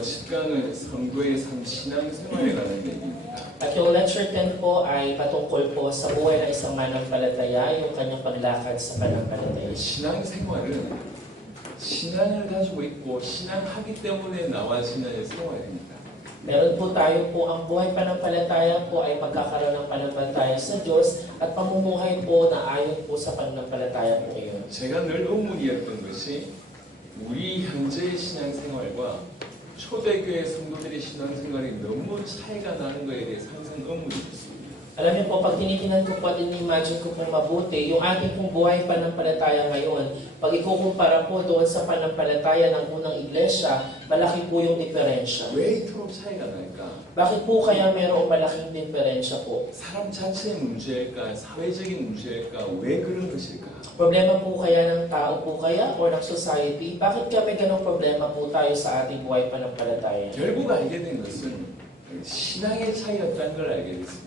10강은 성도의 삶 신앙생활에 관한 얘기입니다. At yung lecture 10 po ay patungkol po sa buhay ng isang mananampalataya, yung kanyang paglakad sa pananampalataya. 신앙생활은 신앙을 가지고 있고 신앙하기 때문에 나와 신앙의 생활입니다. Meron po tayo po, ang buhay pananampalataya po ay magkakaroon ng pananampalataya sa Diyos at pamumuhay po na ayon po sa pananampalataya po iyon. 제가 늘 의문이었던 것이 우리 현재의 신앙생활과 초대교회 성도들의 신앙생활이 너무 차이가 나는 것에 대해서 항상 의문이 있습니다. Alam niyo po, pag tinitingnan ko po at in-imagine ko pong mabuti, yung ating pong buhay pananampalataya ngayon, pag ikukumpara po doon sa pananampalataya ng unang iglesia, malaki po yung diferensya. 왜 이토록 차이가 날까? Bakit po kaya mayroong malaking diferensya po? 사람 자체의 문제일까? 사회적인 문제일까? 왜 그런 것일까? Problema po kaya ng tao po kaya o ng society? Bakit kaya may ganong problema po tayo sa ating buhay pananampalataya? 결국 알게 된 것은 신앙의 차이였다는 걸 알게 됐습니다.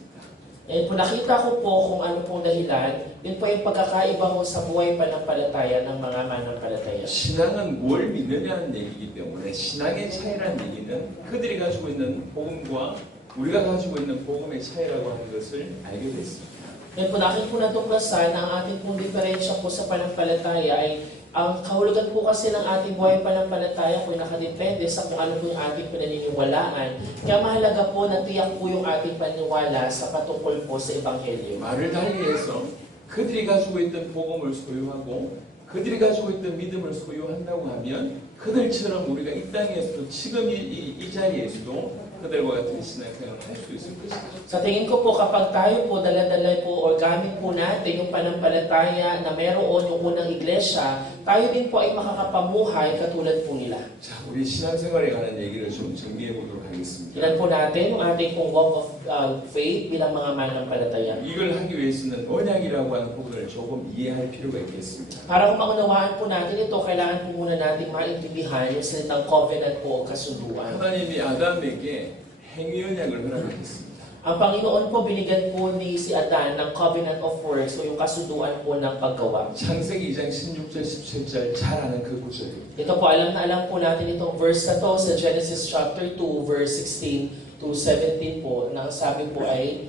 And po nakita ko po kung ano pong dahilan, yun po yung pagkakaiba mo sa buhay pananampalataya ng mga mananampalataya. 신앙은 뭘 믿느냐는 얘기이기 때문에 신앙의 차이라는 얘기는 그들이 가지고 있는 복음과 우리가 가지고 있는 복음의 차이라고 하는 것을 알게 됐습니다. Yan po natin po natuklasan na ang ating pong diferensya po sa pananampalataya ay ang kahulugan po kasi ng ating buhay pananampalataya po ay nakadepende sa kung ano po yung ating pinaniniwalaan. Kaya mahalaga po na tiyak po yung ating paniniwala sa patungkol po sa Ebanghelyo. 말을 달리 해서 그들이 가지고 있던 복음을 소유하고 그들이 가지고 있던 믿음을 소유한다고 하면 그들처럼 우리가 이 땅에서도 지금 이 자리에서도 그들과 같은 신앙생활을 할 수 있을 것이다. Sa tingin ko po kapag tayo po dala-dala po o gamit po natin yung pananampalataya na meron yung unang iglesia, tayo din po ay makakapamuhay katulad po nila. 자, 우리 신앙생활에 관한 얘기를 좀 정리해 보도록 하겠습니다. Ilan po natin yung ating pong walk of faith bilang mga mananampalataya. 이걸 하기 위해서는 언약이라고 하는 부분을 조금 이해할 필요가 있겠습니다. Para kung maunawaan po natin ito, kailangan po muna natin maintindihan yung salitang covenant po o kasunduan. 하나님이 아담에게 행위 언약을 허락하셨습니다. Ang Panginoon po, binigyan po ni si Adan ng covenant of works o yung kasunduan po ng paggawa. 창세기 2장 16절 17절 잘 아는 그 구절이에요. Ito po, alam na alam po natin itong verse na to sa Genesis chapter 2, verse 16 to 17 po, na ang sabi po ay,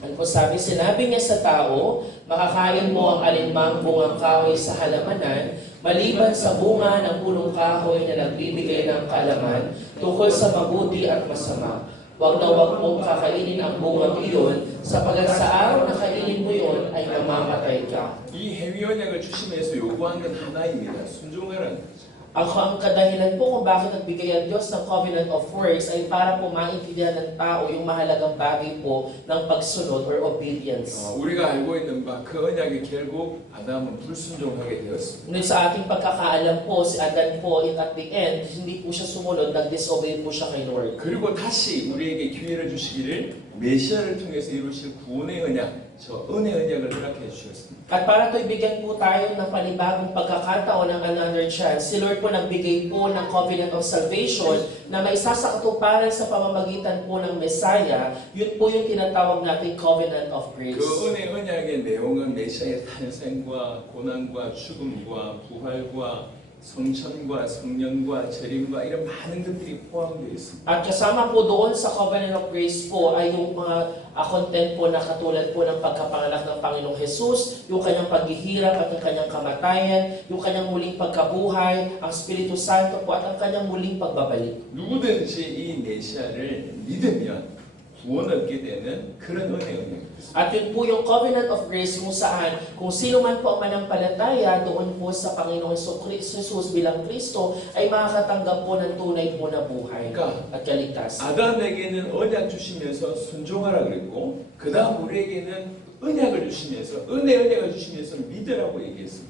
ano po sabi, sinabi niya sa tao, makakain mo ang alinmang bungang kahoy sa halamanan, maliban sa bunga ng punong kahoy na nagbibigay ng kaalaman tungkol sa mabuti at masama. Huwag na huwag mong kakainin ang bungang iyon, sapagat sa araw na kainin mo iyon ay mamamatay ka. 이 행위 언약을 주시면서 요구한 건 하나입니다. 순종하라는 거죠. Ang kadahilan po kung bakit nagbigay ang Diyos ng covenant of works ay para po maintindihan ng tao yung mahalagang bagay po ng pagsunod or obedience. 우리가 알고 있는 바 그 언약이 결국 아담은 불순종하게 되었습니다. Ngunit sa ating pagkakaalam po, si Adan po at the end, hindi po siya sumunod, nag-disobey po siya kay Lord. 그리고 다시 우리에게 기회를 주시기를 메시아를 통해서 이루실 구원의 언약, 저 은혜 언약을 허락해 주셨습니다. At para ito ibigyan po tayo ng panibagong pagkakataon ng another chance, si Lord po nagbigay po ng covenant of salvation na may isa sa katuparan sa pamamagitan po ng Messiah, yun po yung tinatawag natin covenant of grace. 그 은혜 언약의 내용은 메시아의 탄생과 고난과 죽음과 부활과 성천과 성령과 재림과 이런 많은 것들이 포함되어 있습니다. At kasama po doon sa covenant of grace po ay yung mga content po na katulad po ng pagkapanganak ng Panginoong Jesus, yung kanyang paghihirap at ang kanyang kamatayan, yung kanyang muling pagkabuhay, ang Espiritu Santo po at ang kanyang muling pagbabalik. 누구든지 이 메시아를 믿으면 구원 얻게 되는 그런 은혜 언약입니다. At yun po yung covenant of grace kung saan, kung sino man po ang manampalataya doon po sa Panginoong Jesus bilang Kristo ay makakatanggap po ng tunay po na buhay at kaligtasan. 아담에게는 언약 주시면서 순종하라 그랬고 그 다음 우리에게는 언약을 주시면서 언약을 주시면서 믿으라고 얘기했습니다.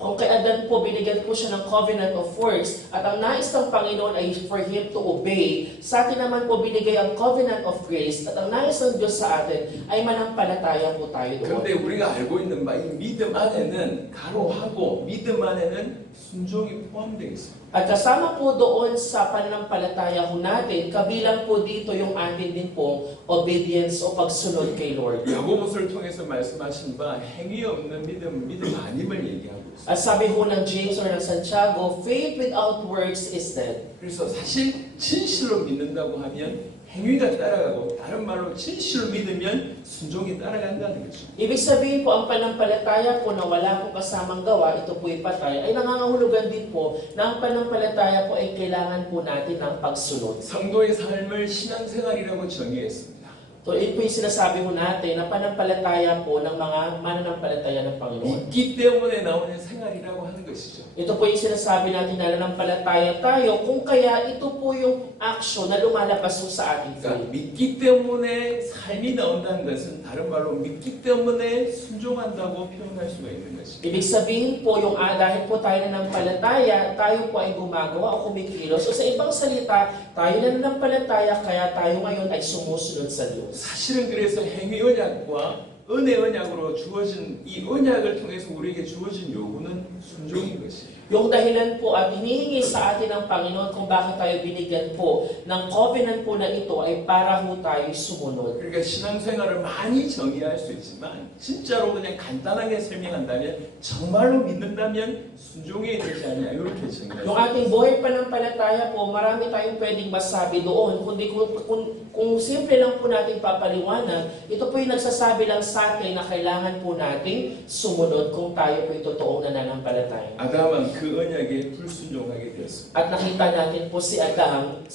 Kung kay Adan po, binigyan po siya ng covenant of works at ang nais ng Panginoon ay for him to obey. Sa atin naman po binigay ang covenant of grace at ang nais ng Diyos sa atin ay manampalataya po tayo doon. 그런데 우리가 알고 있는 바 이 믿음 안에는 가로하고 믿음 안에는 순종이 포함되어 있습니다. At kasama po doon sa pananampalataya ho natin, kabilang po dito yung atin din pong obedience o pagsunod kay Lord. 야고보서를 통해서 말씀하신 바 행위 없는 믿음 아님을 얘기하고 있어요. At sabi ho ng James or ng Santiago, faith without works is dead. 그래서 사실 진실로 믿는다고 하면 행위가 따라가고 다른 말로 진실로 믿으면 순종이 따라간다는 거죠. Ibig sabihin po, ang panampalataya po na wala pong kasamang gawa, ito po'y patay, ay nangangahulugan din po na ang panampalataya po ay kailangan po natin ng pagsunod. 성도의 삶을 신앙생활이라고 정의했습니다. So, ito po yung sinasabi ho natin na panampalataya po ng mga mananampalataya ng Panginoon. 믿기 때문에 나오는 생활이라고 하는 것이죠. Ito po yung sinasabi natin na nananampalataya tayo kung kaya ito po yung action na lumalabas po sa ating 그러니까 faith. 믿기 때문에 삶이 나온다는 것은 다른 말로 믿기 때문에 순종한다고 표현할 수가 있는 것입니다. Ibig sabihin po yung dahil po tayo nananampalataya, tayo po ay gumagawa o kumikilos. O sa ibang salita, tayo nananampalataya kaya tayo ngayon ay sumusunod sa Diyos. 사실은 그래서 행위 언약과 은혜 언약으로 주어진 이 언약을 통해서 우리에게 주어진 요구는 순종인 것이에요. Yung dahilan po at hinihingi sa atin ng Panginoon kung bakit tayo binigyan po ng covenant po na ito ay para ho tayo sumunod. 그러니까 신앙생활을 많이 정의할 수 있지만 진짜로 그냥 간단하게 설명한다면 정말로 믿는다면 순종해야 되지 않냐 이렇게 정의할 수 Yung ating buhay pananampalataya po, marami tayong pwedeng masabi doon. Kundi kung simple lang po natin papaliwanag, ito po yung nagsasabi lang sa atin na kailangan po nating sumunod kung tayo po totoong nananampalataya. 아담은 그 언약에 불순종하게 되었습니다. At nakita natin po si Adan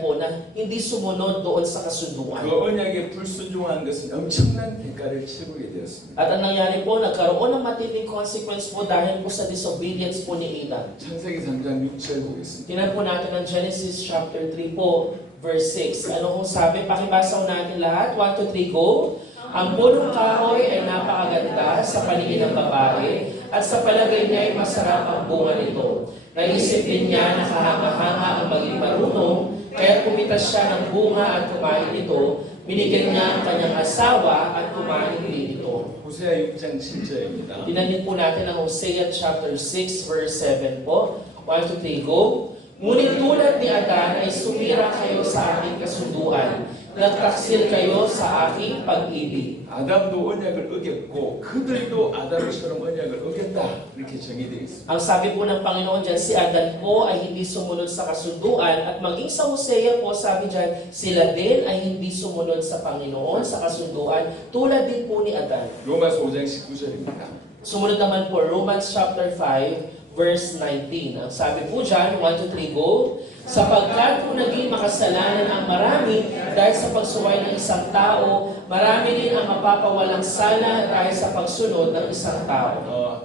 po na hindi sumunod doon sa kasunduan. 그 언약에 불순종한 것은 엄청난 대가를 치르게 되었습니다. At ang nangyari po, nagkaroon ng matinding consequence po dahil po sa disobedience po ni Adam. 창세기 3장 6절 보겠습니다. Tingnan po natin ang Genesis chapter 3 po, verse 6. Ano kung sabi? Pakibasa po natin lahat. 1, 2, 3, go! Ang punong kahoy ay napakaganda sa paningin ng babae at sa palagay niya ay masarap ang bunga nito. Naisip din niya na kahanga-hanga ang maging marunong, kaya pumitas siya ng bunga at kumain nito. Binigyan niya ang kanyang asawa at kumain din ito. 호세아 6장 7절입니다. Tinanong po natin ang Hosea chapter 6 verse 7 po. 1, 2, 3, go! Ngunit tulad ni Adan ay sumira kayo sa aking kasunduan. Nagtaksil kayo sa aking pag-ibig. 아담도 언약을 어겼고 그들도 아담처럼 언약을 어겼다 이렇게 정의되어 있습니다. Ang sabi po ng Panginoon dyan, si Adan po ay hindi sumunod sa kasunduan at maging sa Hosea po sabi dyan, sila din ay hindi sumunod sa Panginoon sa kasunduan tulad din po ni Adan. 로마서 5장 19절입니다. Sumunod naman po Romans chapter 5 verse 19. Ang sabi po dyan, 1, 2, 3, go! Sapagkat kung naging makasalanan ang marami dahil sa pagsuway ng isang tao, marami din ang mapapawalang sala dahil sa pagsunod ng isang tao.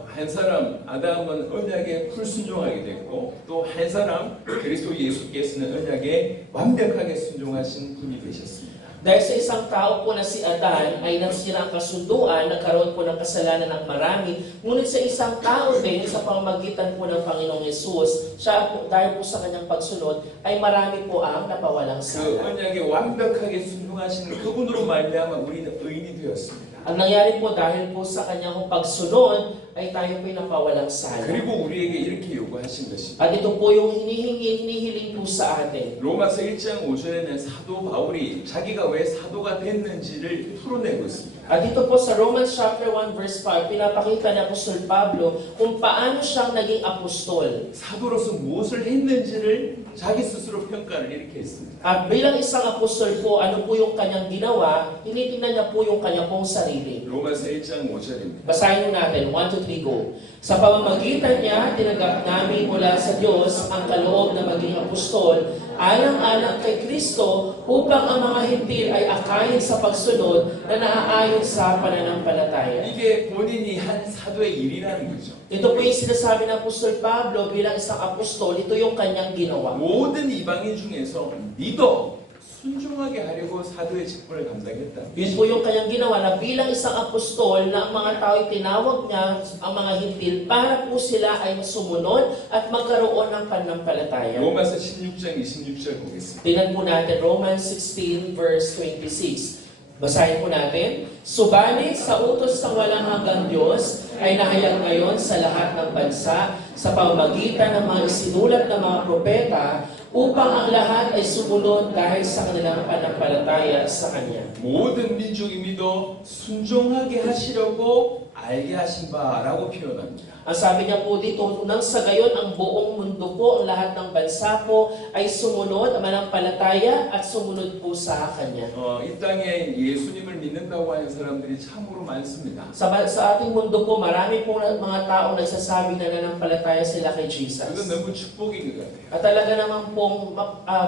한 사람 아담은 언약에 불순종하게 됐고 또 한 사람 그리스도 예수께서는 언약에 완벽하게 순종하신 분이 되셨습니다. Dahil sa isang tao po na si Adan ay nagsira ang kasunduan, nagkaroon po ng kasalanan ng marami. Ngunit sa isang tao din, sa pamamagitan po ng Panginoong Yesus, siya po, dahil po sa kanyang pagsunod, ay marami po ang napawalang 그 sala. 언약에 완벽하게 순종하시는 그분으로 말미암아 우리는 의인이 되었습니다. Ang nangyari po dahil po sa kanyang pagsunod, ay tayo po'y napawalang sala. 그리고 우리에게 이렇게 요구하신 것입니다. At ito po yung hinihiling po sa atin. 로마서 1장 5절에는 사도 바울이 자기가 왜 사도가 됐는지를 풀어내고 있습니다. At dito po sa Romans chapter 1 verse 5, pinapakita ni Apostol Pablo kung paano siyang naging apostol. 사도로서 무엇을 했는지를 자기 스스로 평가를 이렇게 했습니다. At bilang isang apostol po, ano po yung kanyang ginawa, tinitingnan niya po yung kanyang pong sarili. 로마서 1장 5절입니다. Basahin natin, 1, 2, 3, go. Sa pamamagitan niya, tinagap namin mula sa Diyos ang kaloob na maging apostol, alang-alang kay Kristo, upang ang mga hintil ay akayin sa pagsunod na naaayon sa pananampalataya. 이게 본인이 한 사도의 일이라는 거죠. Ito po yung sinasabi ng Apostol Pablo bilang isang apostol, ito yung kanyang ginawa. 모든 이방인 중에서 믿어 순종하게 하려고 사도의 직분을 감당했다. Yun po yung kanyang ginawa na bilang isang apostol na ang mga tao'y tinawag niya, ang mga hintil, para po sila ay sumunod at magkaroon ng pananampalataya. 로마서 16장 26절 보겠습니다. Tingnan po natin Romans 16 verse 26. Basahin po natin. Subalit sa utos ng walang hanggang Diyos, ay nahayag ngayon sa lahat ng bansa sa pamamagitan ng mga isinulat ng mga propeta upang ang lahat ay sumunod dahil sa kanilang pananampalataya sa Kanya. 모든 민족이 믿어 순종하게 하시려고 알게 하신 바라고 표현합니다. Ang sabi niya po dito, nang sa gayon ang buong mundo po, ang lahat ng bansa po ay sumunod, manampalataya at sumunod po sa Kanya. 이 땅에 예수님을 믿는다고 하는 사람들이 참으로 많습니다. Sa ating mundo po, marami pong mga tao nagsasabing na nanampalataya sila kay Jesus. 그건 너무 축복인 것 같아요. At talaga naman pong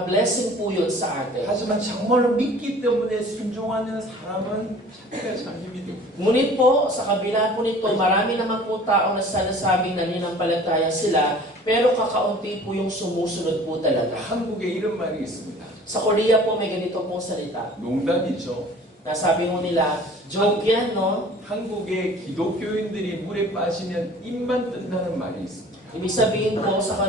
blessing po yun sa atin. 하지만 정말로 믿기 때문에 순종하는 사람은 찾기가 참 힘이 듭니다. Ngunit po, sa kabila po nito, marami naman po tao na sinasabing na nanampalataya sila, pero kakaunti po yung sumusunod po talaga. 한국에 이런 말이 있습니다. Sa Korea po, may ganito pong salita. 농담이죠. Nasabi mo nila, joke yan, no? 한국의 기독교인들이 물에 빠지면 입만 뜬다는 말이 있습니다. Ibig sabihin po, sa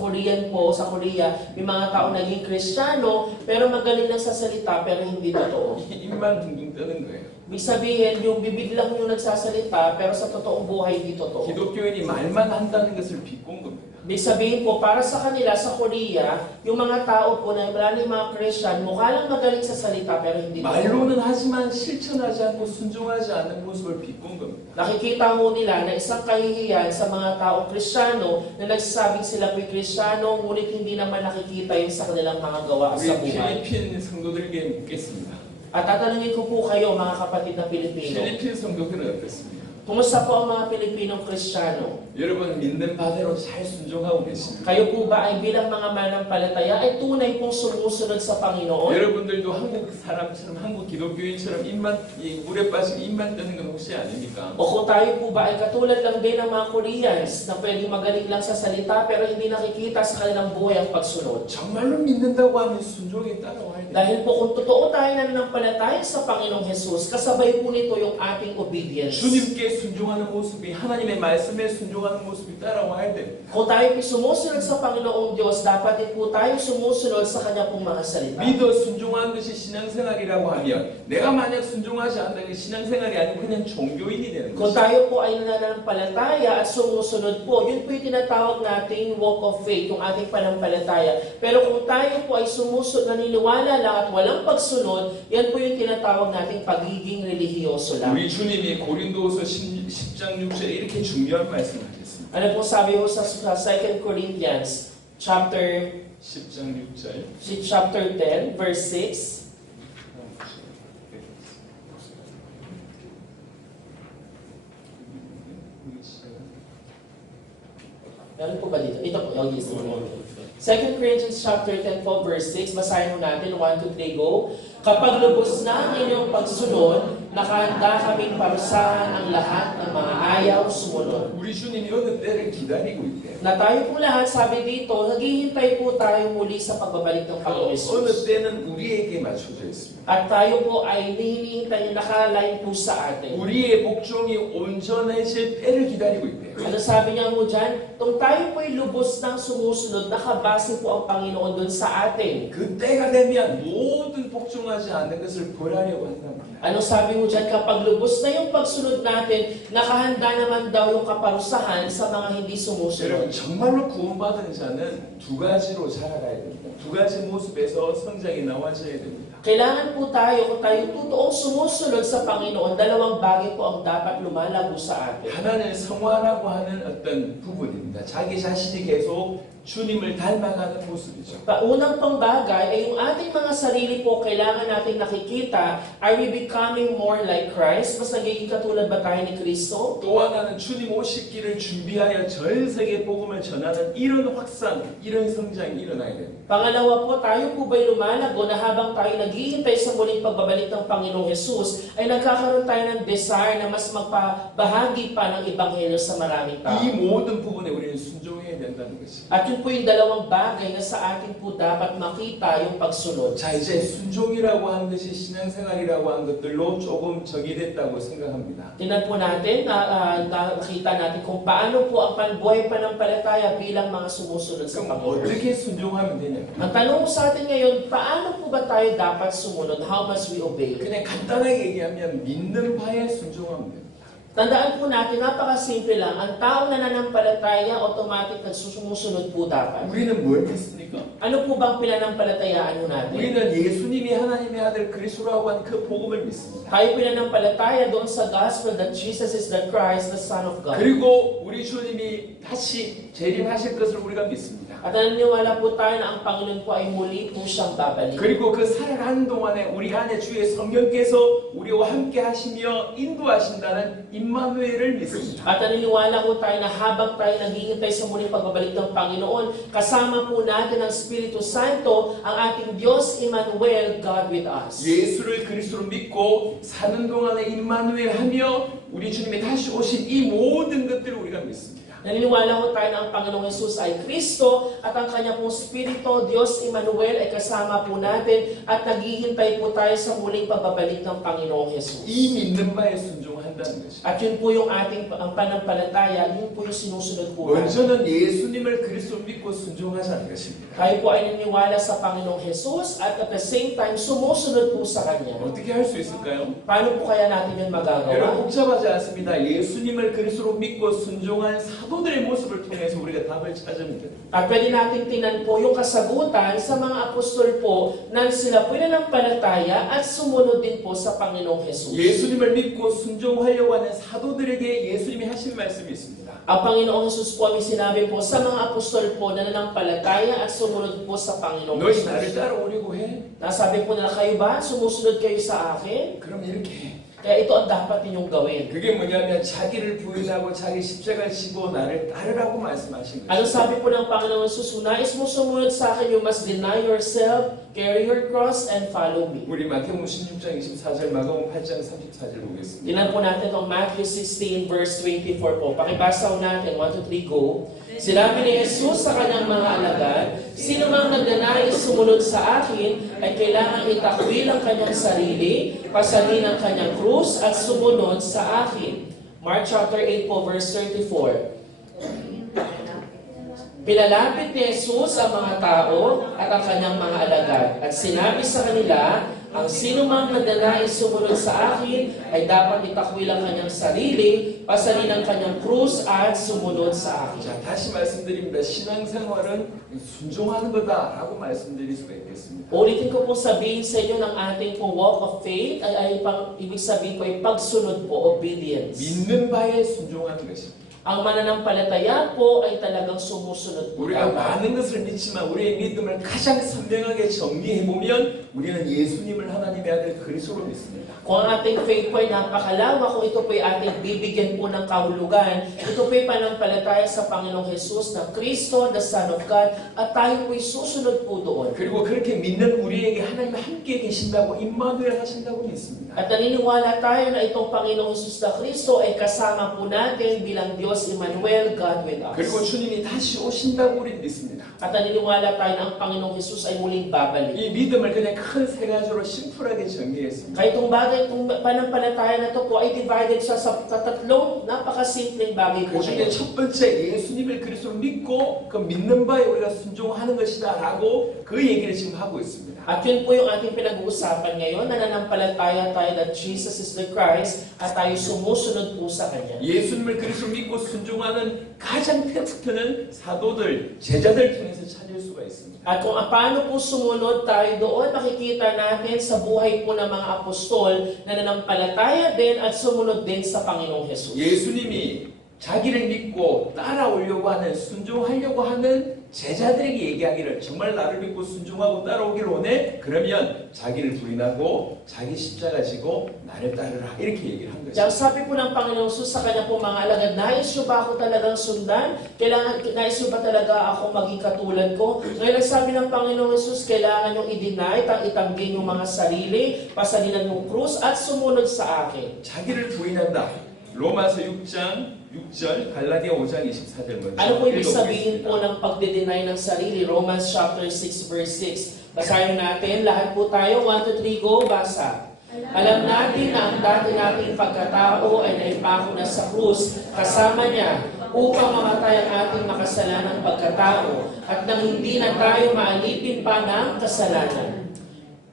Korean po, sa Korea, may mga tao naging Kristiyano, pero magaling lang sa salita, pero hindi totoo. 입만 둥둥 뜨는 거예요. Ibig sabihin, yung bibig lang yung nagsasalita, pero sa totoong buhay, hindi totoo. 기독교인이 말만 한다는 것을 비꼰 겁니다. Ibig sabihin po, para sa kanila, sa Korea, yung mga tao po na maraming mga Christian, mukha lang magaling sa salita, pero hindi totoo. 말로는 하지만 실천하지 않고 순종하지 않는 모습을 비꼰 겁니다. Nakikita mo nila na isang kahihiyan sa mga taong Kristiyano na nagsasabing sila po'y Kristiyano, ngunit hindi naman nakikita yun sa kanilang mga gawa 우리 sa buhay. 필리핀 성도들에게 묻겠습니다. At tatanungin ko po kayo, mga kapatid na Pilipino, 필리핀 성도들은 어떻습니까? kumusta po ang mga Pilipinong Kristiyano? 여러분 믿는 바대로 잘 순종하고 계십니까? Kayo po ba ay bilang mga manampalataya ay tunay pong sumusunod sa Panginoon? 여러분들도 한국 사람처럼 한국 기독교인처럼 물에 빠지면 입만 뜨는 건 혹시 아닙니까? O kung tayo po ba ay katulad lang din ng mga Koreans na pwedeng magaling lang sa salita pero hindi nakikita sa kanilang buhay ang pagsunod? 정말로 믿는다고 하면 순종에 따라와야 돼요. Dahil po kung totoo tayo na nanampalataya sa Panginoong Jesus, kasabay po nito yung ating obedience. 주님께 순종하는 모습이 하나님의 말씀에 순종하는 모습이 따라와야 돼요. Kung tayo po sumusunod sa Panginoong Diyos, dapat din po tayo sumusunod sa Kanya pong mga salita. 믿어 순종하는 것이 신앙생활이라고 하면 내가 만약 순종하지 않는다면 신앙생활이 아니고 그냥 종교인이 되는 Kung 것이죠. tayo po ay nananampalataya at sumusunod po, yun po yung tinatawag nating walk of faith, yung ating panampalataya. Pero kung tayo po ay sumusunod, naniniwala lang at walang pagsunod, yan po yung tinatawag nating pagiging relihiyoso lang. 우리 주님이 고린도후서 10장 6절에 이렇게 중요한 말씀을 하셨습니다. Ano po sabi ko sa 2 Corinthians chapter 10장 6절. 10, verse 6? Meron po ba dito? Ito po, yung 2 Corinthians chapter 10 po, verse 6, basahin mo natin, 1, 2, 3, go. Kapag lubos na ang inyong pagsunod, nakahanda kaming parusahan ang lahat ng mga ayaw sumunod. 우리 주님이 어느 때를 기다리고 있대요. Na tayo po lahat, sabi dito, naghihintay po tayo muli sa pagbabalik ng Panginoon 어느 Jesus. 때는 우리에게 맞춰져 있습니다. At tayo po ay hinihintay, nakalain po sa atin. 우리의 복종이 온전해질 때를 기다리고 있대요. Ano sabi niya mo dyan? Kung tayo po ay lubos ng sumusunod, nakabase po ang Panginoon doon sa atin. 그때가 되면 모든 복종하지 않는 것을 벌하려고 한답니다. Ano sabi mo dyan? Kapag lubos na yung pagsunod natin, nakahanda naman daw yung kaparusahan sa mga hindi 여러분 sumusunod. 정말로 구원받은 자는 두 가지로 살아가야 됩니다. 두 가지 모습에서 성장이 나와져야 됩니다. Kailangan po tayo, kung tayo totoong sumusunod sa Panginoon, dalawang bagay po ang dapat lumalago sa atin. 하나는 성화라고 하는 어떤 부분입니다. 자기 자신이 계속 주님을 닮아가는 모습이죠. Unang pang bagay ay yung ating mga sarili po kailangan natin nakikita, are we becoming more like Christ? Mas nagiging katulad ba tayo ni Kristo? 또 하나는 주님 오실 길을 준비하여 전 세계 복음을 전하는 이런 확산, 이런 성장이 일어나야 됩니다. Pangalawa po, tayo po ba'y lumalago na habang tayo naghihintay sa muling pagbabalik ng Panginoong Jesus, ay nagkakaroon tayo ng desire na mas magpabahagi pa ng Ebanghelyo sa maraming tao. 이 모든 부분에 우리는 순종해야 된다는 것입니다. At yun po yung dalawang bagay na sa atin po dapat makita yung pagsunod. 자, 이제 순종이라고 하는 것이 신앙생활이라고 하는 것들로 조금 정의됐다고 생각합니다. Tingnan po natin, nakita natin kung paano po ang buhay pananampalataya bilang mga sumusunod sa 그럼 Panginoon. 어떻게 순종하면 되냐? Ang tanong sa atin ngayon, paano po ba tayo dapat sumunod? How must we obey? 그냥 간단하게 얘기하면 믿는 바에 순종하면 됩니다. Tandaan po natin, napakasimple lang. Ang taong nananampalataya, automatic nagsusunod po dapat. 우리는 뭘 믿습니까? Ano po bang pinanampalatayaan mo natin? 우리는 예수님이 하나님의 아들 그리스도라고 한 그 복음을 믿습니다. Tayo pinanampalataya doon sa gospel that Jesus is the Christ, the Son of God. 그리고 우리 주님이 다시 재림하실 것을 우리가 믿습니다. At naniniwala po tayo na ang Panginoon po ay muli po siyang babalik. 그리고 그 살아가는 동안에 우리 안에 주의 성령께서 우리와 함께 하시며 인도하신다는 임마누엘을 믿습니다. At naniniwala po tayo na habang tayo naghihintay sa muling pagbabalik ng Panginoon, kasama po natin ang Espiritu Santo, ang ating Diyos Emmanuel, God with us. 예수를 그리스도로 믿고 사는 동안에 임마누엘 하며 우리 주님이 다시 오신 이 모든 것들을 우리가 믿습니다. Naniniwala ko tayo na ang Panginoong Hesus ay Kristo at ang Kanya pong Espiritu, Diyos Emmanuel, ay kasama po natin at naghihintay po tayo sa muling pagbabalik ng Panginoong Hesus. 이 믿는 바에 순종한다는 것입니다. At yun po yung ating ang panampalataya, yun po yung sinusunod po natin. 먼저는 예수님을 그리스도로 믿고 순종하자는 것입니다. Tayo po ay naniniwala sa Panginoong Hesus at at the same time sumusunod po sa Kanya. 어떻게 할 수 있을까요? Paano po kaya natin yun magagawa? 여러분 복잡하지 않습니다. 예수님을 그리스도로 믿고 순종한 사도들의 모습을 통해서 우리가 답을 찾으면 됩니다. At pwede natin tingnan po yung kasagutan sa mga apostol po na sila po nananampalataya at sumunod din po sa Panginoong Hesus. 예수님을 믿고 순종하려고 하는 사도들에게 예수님이 하신 말씀이 있습니다. Ang Panginoong Hesus po ay sinabi po sa mga apostol po na nananampalataya at sumunod po sa Panginoong 너희 Hesus. 나를 따라오려고 해? Nasabi po nila, kayo ba? Sumusunod kayo sa akin? 그럼 이렇게 해. Kaya ito ang dapat ninyong gawin. 그게 뭐냐면 자기를 부인하고 자기 십자가를 지고 나를 따르라고 말씀하신 Ano 거예요. sabi po ng Panginoong Hesus? Kung nais mo sumunod sa akin, you must deny yourself, carry your cross, and follow me. 우리 마태복음 16장 24절, 마가복음 8장 34절 보겠습니다. Tingnan po natin itong Matthew 16 verse 24 po. Pakibasa po natin, 1, 2, 3, go. Sinabi ni Jesus sa kanyang mga alagad, sino mang nagnanais sumunod sa akin ay kailangang itakwil ang kanyang sarili, pasalin ang kanyang krus at sumunod sa akin. Mark chapter 8 po verse 34. Pinalapit ni Jesus ang mga tao at ang kanyang mga alagad at sinabi sa kanila, ang sino mang nagnanais sumunod sa akin ay dapat itakwil ang kanyang sarili, pasalin ang kanyang krus at sumunod sa akin. 자, 다시 말씀드립니다. 신앙생활은 순종하는 거다라고 말씀드릴 수가 있겠습니다. Ulitin ko po sabihin sa inyo ng ating po walk of faith ay ibig sabihin ko ay pagsunod po, obedience. 믿는 바에 순종하는 것입니다. Ang mananampalataya po ay talagang sumusunod po. 우리가 dapat. 많은 것을 믿지만 우리의 믿음을 가장 선명하게 정리해보면 우리는 예수님을 하나님의 아들 그리스도로 믿습니다. Kung ang ating faith po ay napakalawak, kung ito po ay ating bibigyan po ng kahulugan, ito po ay panampalataya sa Panginoong Jesus na Kristo, the Son of God, at tayo po ay susunod po doon. 그리고 그렇게 믿는 우리에게 하나님 함께 계신다고 임마누엘 하신다고 믿습니다. At naniniwala tayo na itong Panginoong Jesus na Kristo ay kasama po natin bilang Diyos Emmanuel, God with us. 그리고 주님이 다시 오신다고 우리 믿습니다. At naniniwala tayo na ang Panginoong Jesus ay muling babalik. 이 믿음을 그냥 큰 세 가지로 심플하게 정리했습니다. Kaya itong bagay, itong panampalataya na ito po ay divided siya sa tatlong napakasimpleng bagay po 그 na 중에 ito. 첫 번째 예수님을 그리스도로 믿고 그 믿는 바에 우리가 순종하는 것이다 라고 그 얘기를 지금 하고 있습니다. At yun po yung ating pinag-uusapan ngayon, na nananampalataya tayo that Jesus is the Christ at tayo sumusunod po sa Kanya. 예수님을 그리스도로 믿고 순종하는 가장 테스트는 사도들, 제자들 통해서 찾을 수가 있습니다. At kung paano po sumunod tayo doon, makikita natin sa buhay po ng mga apostol na nananampalataya din at sumunod din sa Panginoong Jesus. 예수님이 자기를 믿고 따라오려고 하는, 순종하려고 하는 제자들에게 얘기하기를 정말 나를 믿고 순종하고 따라오기를 원해? 그러면 자기를 부인하고 자기 십자가 지고 나를 따르라 이렇게 얘기를 한 Diyan, 것입니다. sabi po ng Panginoong Jesus sa kanya po mga alagad, nais nyo ba ako talagang sundan? Nais nyo ba talaga ako maging katulad ko? Ngayon sabi ng Panginoong Jesus, kailangan nyo i-deny, itanggi yung mga sarili, pasalinan yung krus, at sumunod sa akin. 자기를 부인한다. 로마서 6장 6절, 갈라디아 5장 24절 먼저 Ano po ibig sabihin 읽어보겠습니다. po ng pagde-deny ng sarili? Romans chapter 6 verse 6. Basahin natin, lahat po tayo, 1, 2, 3, go, basa. Alam natin na ang dati nating pagkatao ay naipako na sa krus, kasama niya, upang mamatay ang ating makasalanang pagkatao, at nang hindi na tayo maalipin pa ng kasalanan.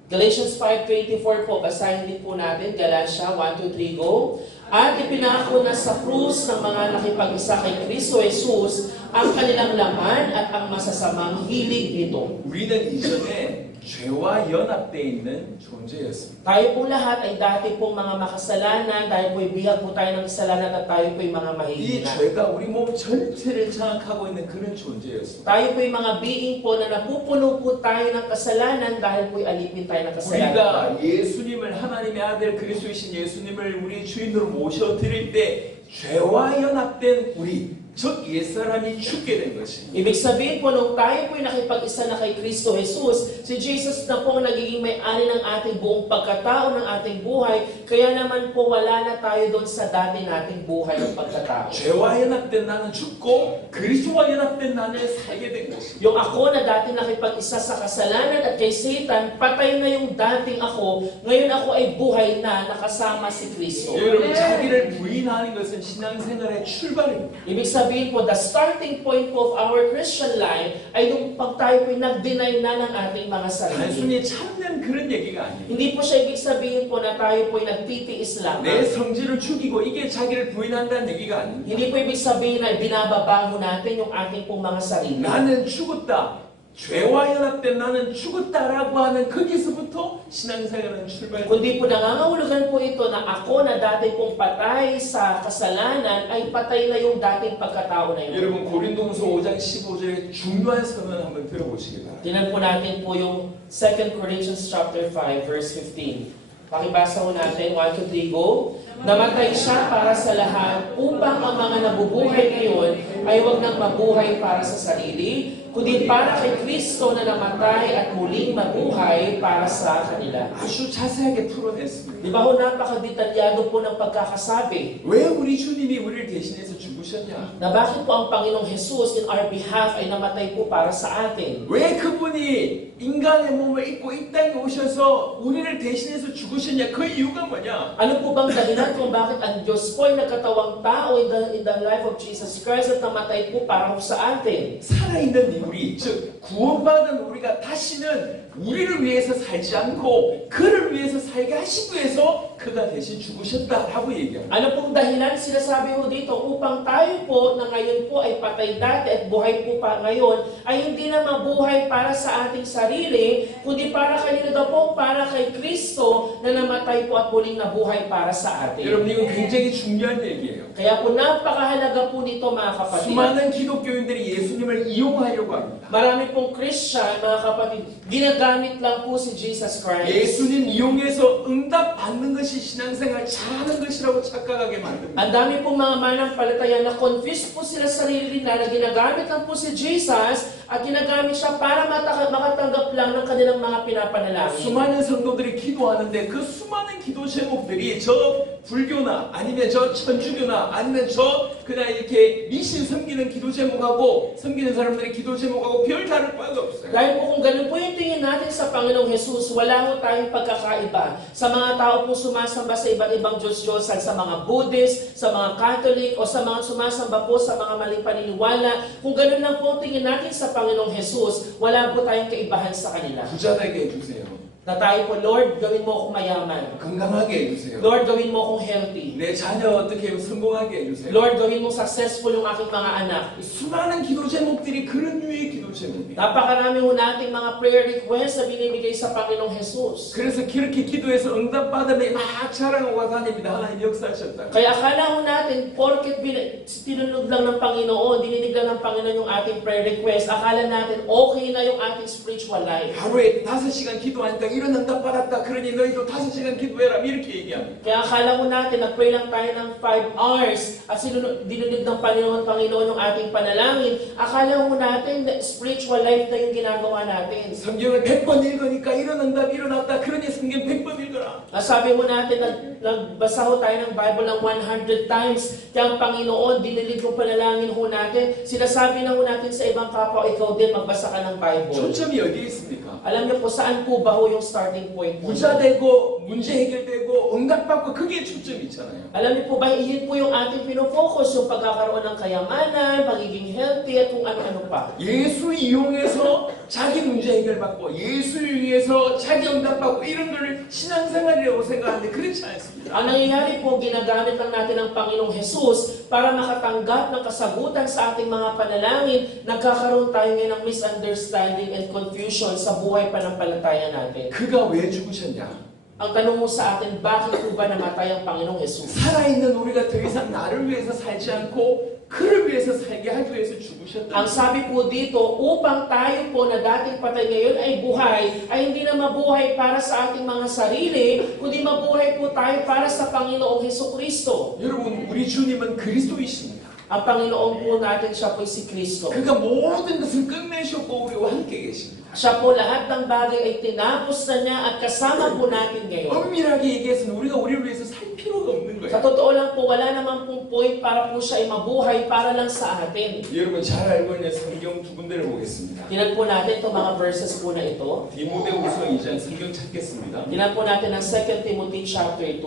Galatians 5:24 po, basahin din po natin, Galatia 1, 2, 3, go. At ipinako na sa krus ng mga nakipag-isa kay Kristo Jesus ang kanilang laman at ang masasamang hilig nito. 우리는 이전에 죄와 연합되어 있는 존재였습니다. Tayo po lahat ay dati pong mga makasalanan, dahil po bihag po tayo ng kasalanan at tayo po mga 이 mahihina. 죄가 우리 몸 전체를 장악하고 있는 그런 존재였습니다. Tayo po mga being po na napupuno po tayo ng kasalanan dahil po alipin tayo ng kasalanan. 우리가 예수님을 하나님의 아들 그리스도이신 예수님을 우리 주인으로 모셔드릴 때 죄와 연합된 우리 즉 옛사람이 죽게 된 것입니다. Ibig sabihin po, nung tayo po'y nakipag-isa na kay Kristo Jesus, si Jesus na po ang nagiging may-ari ng ating buong pagkatao ng ating buhay, kaya naman po wala na tayo doon sa dati nating buhay ng pagkatao. 죄와 연합된 나는 죽고 그리스도와 연합된 나는 살게 된 것입니다. Yung ako na dati nakipag-isa sa kasalanan at kay Satan, patay na yung dating ako, ngayon ako ay buhay na nakasama si Kristo. 여러분 자기를 부인하는 것은 신앙생활의 출발입니다. Ibig sabihin po, the starting point po of our Christian life ay nung pag tayo po'y nag-deny na ng ating mga sarili. 단순히 참는 그런 얘기가 아니에요. Hindi po siya ibig sabihin po na tayo po'y nagtitiis lang. 내 성질을 죽이고 이게 자기를 부인한다는 얘기가 아닙니다. Hindi po ibig sabihin na binababago natin yung ating pong mga sarili. 나는 죽었다. 죄와 연합된 나는 죽었다라고 하는 거기서부터 신앙생활은 출발. Kundi po nangangahulugan po ito na ako na dati pong patay sa kasalanan ay patay na yung dating pagkatao na yun. 여러분 고린도후서 5장 15절의 중요한 선언 한번 들어보시기 바랍니다. Tingnan po natin po yung 2 Corinthians chapter 5 verse 15. Pakibasa po natin, 1, 2, 3, go. Namatay siya para sa lahat upang ang mga nabubuhay ngayon ay huwag nang mabuhay para sa sarili, kundi para kay Kristo na namatay at muling mabuhay para sa kanila. 아주 자세하게 풀어냈습니다. Di ba ho, napakadetalyado po ng pagkakasabi 왜 우리 주님이 우리를 대신해서 죽으셨냐? na bakit po ang Panginoong Jesus in our behalf ay namatay po para sa atin. 왜 그분이 인간의 몸을 입고 이 땅에 오셔서 우리를 대신해서 죽으셨냐? 그 이유가 뭐냐? Ano po bang dahilan kung bakit ang Diyos po ay nagkatawang tao in the life of Jesus Christ at namatay po para sa atin? 살아있는 우리, 즉 구원받은 우리가 다시는 우리를 위해서 살지 않고 그를 위해서 살게 하시기 위해서 그가 대신 죽으셨다라고 얘기합니다. Ano pong dahilan sinasabi ho dito upang tayo po na ngayon po ay patay dati at buhay po pa ngayon ay hindi na mabuhay para sa ating sarili, kundi para kanino daw po, para kay Kristo na namatay po at muling nabuhay para sa atin. 여러분 이건 굉장히 중요한 얘기예요. Kaya po napakahalaga po nito mga kapatid. 수많은 기독교인들이 예수님을 이용하려고 합니다. Marami pong Christian, mga kapatid, ginagamit lang po si Jesus Christ. 예수님 이용해서 응답 받는 것이 신앙생활 잘하는 것이라고 착각하게 만듭니다. Ang dami pong mga manampalataya na confused po sila sa sarili nila na ginagamit lang po si Jesus at ginagamit siya para makatanggap lang ng kanilang mga pinapanalangin. 수많은 성도들이 기도하는데 그 수많은 기도 제목들이 저 불교나 아니면 저 천주교나 아니면 저 그냥 이렇게 미신 섬기는 기도 제목하고 섬기는 사람들의 기도 제목하고 별 다를 바가 없어요. Dahil po kung ganun po yung tingin natin sa Panginoong Jesus, wala po tayong pagkakaiba. Sa mga tao po sumasamba sa iba't ibang Diyos-Diyosan, sa mga Buddhist, sa mga Catholic, o sa mga sumasamba po sa mga maling paniniwala, kung ganun lang po tingin natin sa Panginoong Jesus, wala po tayong kaibahan sa kanila. 부자 되게 해주세요. Na tayo po, Lord, gawin mo akong mayaman. 건강하게 해주세요. Lord, gawin mo akong healthy. 내 자녀 어떻게 성공하게 해주세요. Lord, gawin mo successful yung aking mga anak. 수많은 기도 제목들이 그런 류의 기도 제목이에요. Napakarami ho nating mga prayer requests na binibigay sa Panginoong Jesus. 그래서 그렇게 기도해서 응답받으면 막 자랑하고 다닙니다. 하나님 역사하셨다. Kaya akala ho natin, porket tinunod lang ng Panginoon, dininig lang ng Panginoon yung ating prayer request, akala natin okay na yung ating spiritual life. 하루에 5시간 기도하니까 이런 응답 받았다. 그러니 너희도 5시간 기도해라. 이렇게 얘기합니다. Kaya akala ho natin, nag-pray lang tayo ng 5 hours at dinunod ng Panginoon yung ating panalangin. Akala ho natin, spiritual life na yung ginagawa natin. 성경을 100번 읽으니까 이런 응답이 일어났다. 그러니 성경 100번 읽어라. Sabi mo natin, nagbasa ho tayo ng Bible ng 100 times. Kaya ang Panginoon, dinilig yung panalangin ho natin. Sinasabi na ho natin sa ibang kapwa, ikaw din, magbasa ka ng Bible. 초점이 어디에 있습니까? Alam niyo po, saan po ba ho yung yung starting point po. 부자 되고 문제 해결되고 응답받고 그게 초점이 있잖아요. Alam niyo po ba, iyon po yung ating pinofocus, yung pagkakaroon ng kayamanan, pagiging healthy, at kung ano-ano pa. 예수 이용해서 자기 문제 해결받고 예수 이용해서 자기 응답받고 이런 걸 신앙생활이라고 생각하는데 그렇지 않습니다. Ang nangyayari po, ginagamit lang natin ang Panginoong Jesus para makatanggap ng kasagutan sa ating mga panalangin. Nagkakaroon tayo ngayon ng misunderstanding and confusion sa buhay pananampalataya natin. 그가 왜 죽으셨냐? Ang tanong mo sa atin, bakit po ba namatay ang Panginoong Jesus? 살아있는 우리가 더 이상 나를 위해서 살지 않고 그를 위해서 살게 하기 위해서 죽으셨다. Ang sabi po dito, upang tayo po na dating patay ngayon ay buhay, ay hindi na mabuhay para sa ating mga sarili, kundi mabuhay po tayo para sa Panginoong Hesukristo. 여러분, 우리 주님은 그리스도이십니다. Ang Panginoon po natin, siya po si Kristo. 그가 모든 것을 끝내셨고 우리와 함께 계십니다. Siya po lahat ng bagay ay tinapos na niya at kasama po natin ngayon. 엄밀하게 얘기해서는 우리가 우리를 위해서 살 필요가 없는 Sa 거예요. totoo lang po, wala naman pong point para po siya ay mabuhay para lang sa atin. 여러분 잘 알고 있는 성경 두 군데를 보겠습니다. Tingnan po natin itong mga verses po na ito. 디모데후서 2장 성경 찾겠습니다. Tingnan po natin ang 2 Timothy chapter 2.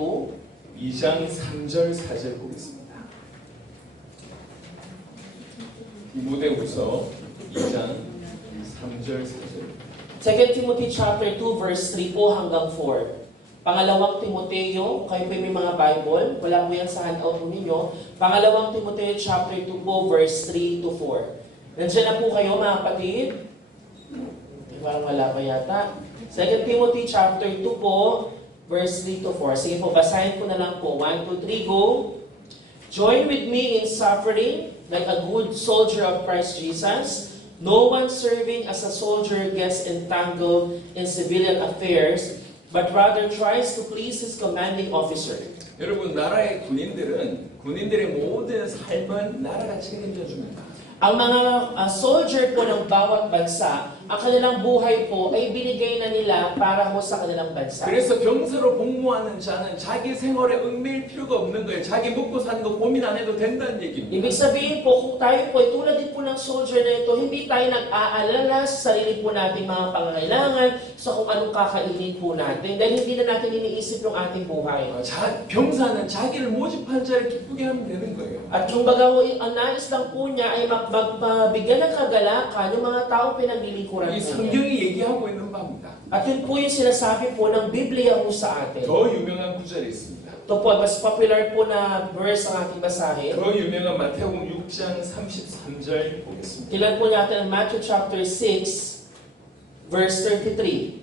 2장 3절 4절 보겠습니다. 디모데후서 2장 3절 4절. 2 Timothy chapter 2 verse 3 po hanggang 4. Pangalawang Timoteo, kayo po may mga Bible, wala po yan sa handout po ninyo. Pangalawang Timoteo chapter 2 po verse 3 to 4. Nandiyan na po kayo mga kapatid. Parang wala pa yata. 2 Timothy chapter 2 po, verse 3 to 4. Sige po, basahin ko na lang po. 1, 2, 3, go. Join with me in suffering like a good soldier of Christ Jesus. No one serving as a soldier gets entangled in civilian affairs, but rather tries to please his commanding officer. 여러분 나라의 군인들의 모든 삶은 나라가 책임져 줍니다. Ang mga soldier po ng bawat bansa, ang kanilang buhay po ay binigay na nila para ho sa kanilang bansa. 그래서 병사로 복무하는 자는 자기 생활에 얽매일 필요가 없는 거예요. 자기 먹고 사는 거 고민 안 해도 된다는 얘기입니다. Ibig sabihin po, kung tayo po ay tulad din po ng soldier na ito, hindi tayo nag-aalala sa sarili po nating mga pangangailangan, sa kung anong kakainin po natin, dahil hindi na natin iniisip yung ating buhay. 병사는 자기를 모집한 자를 기쁘게 하면 되는 거예요. At yung baga ho, ang nais lang po niya ay magbigyan ng kagalakan yung mga taong pinaglilingkuran 이 po niya. 성경이 얘기하고 있는 바입니다. At yun po yung sinasabi po ng Biblia po sa atin. 더 유명한 구절이 있습니다. Ito po, mas popular po na verse ang ating basahin. 더 유명한 마태복음 6장 33절 보겠습니다. Tingnan po natin ang Matthew chapter 6, verse 33.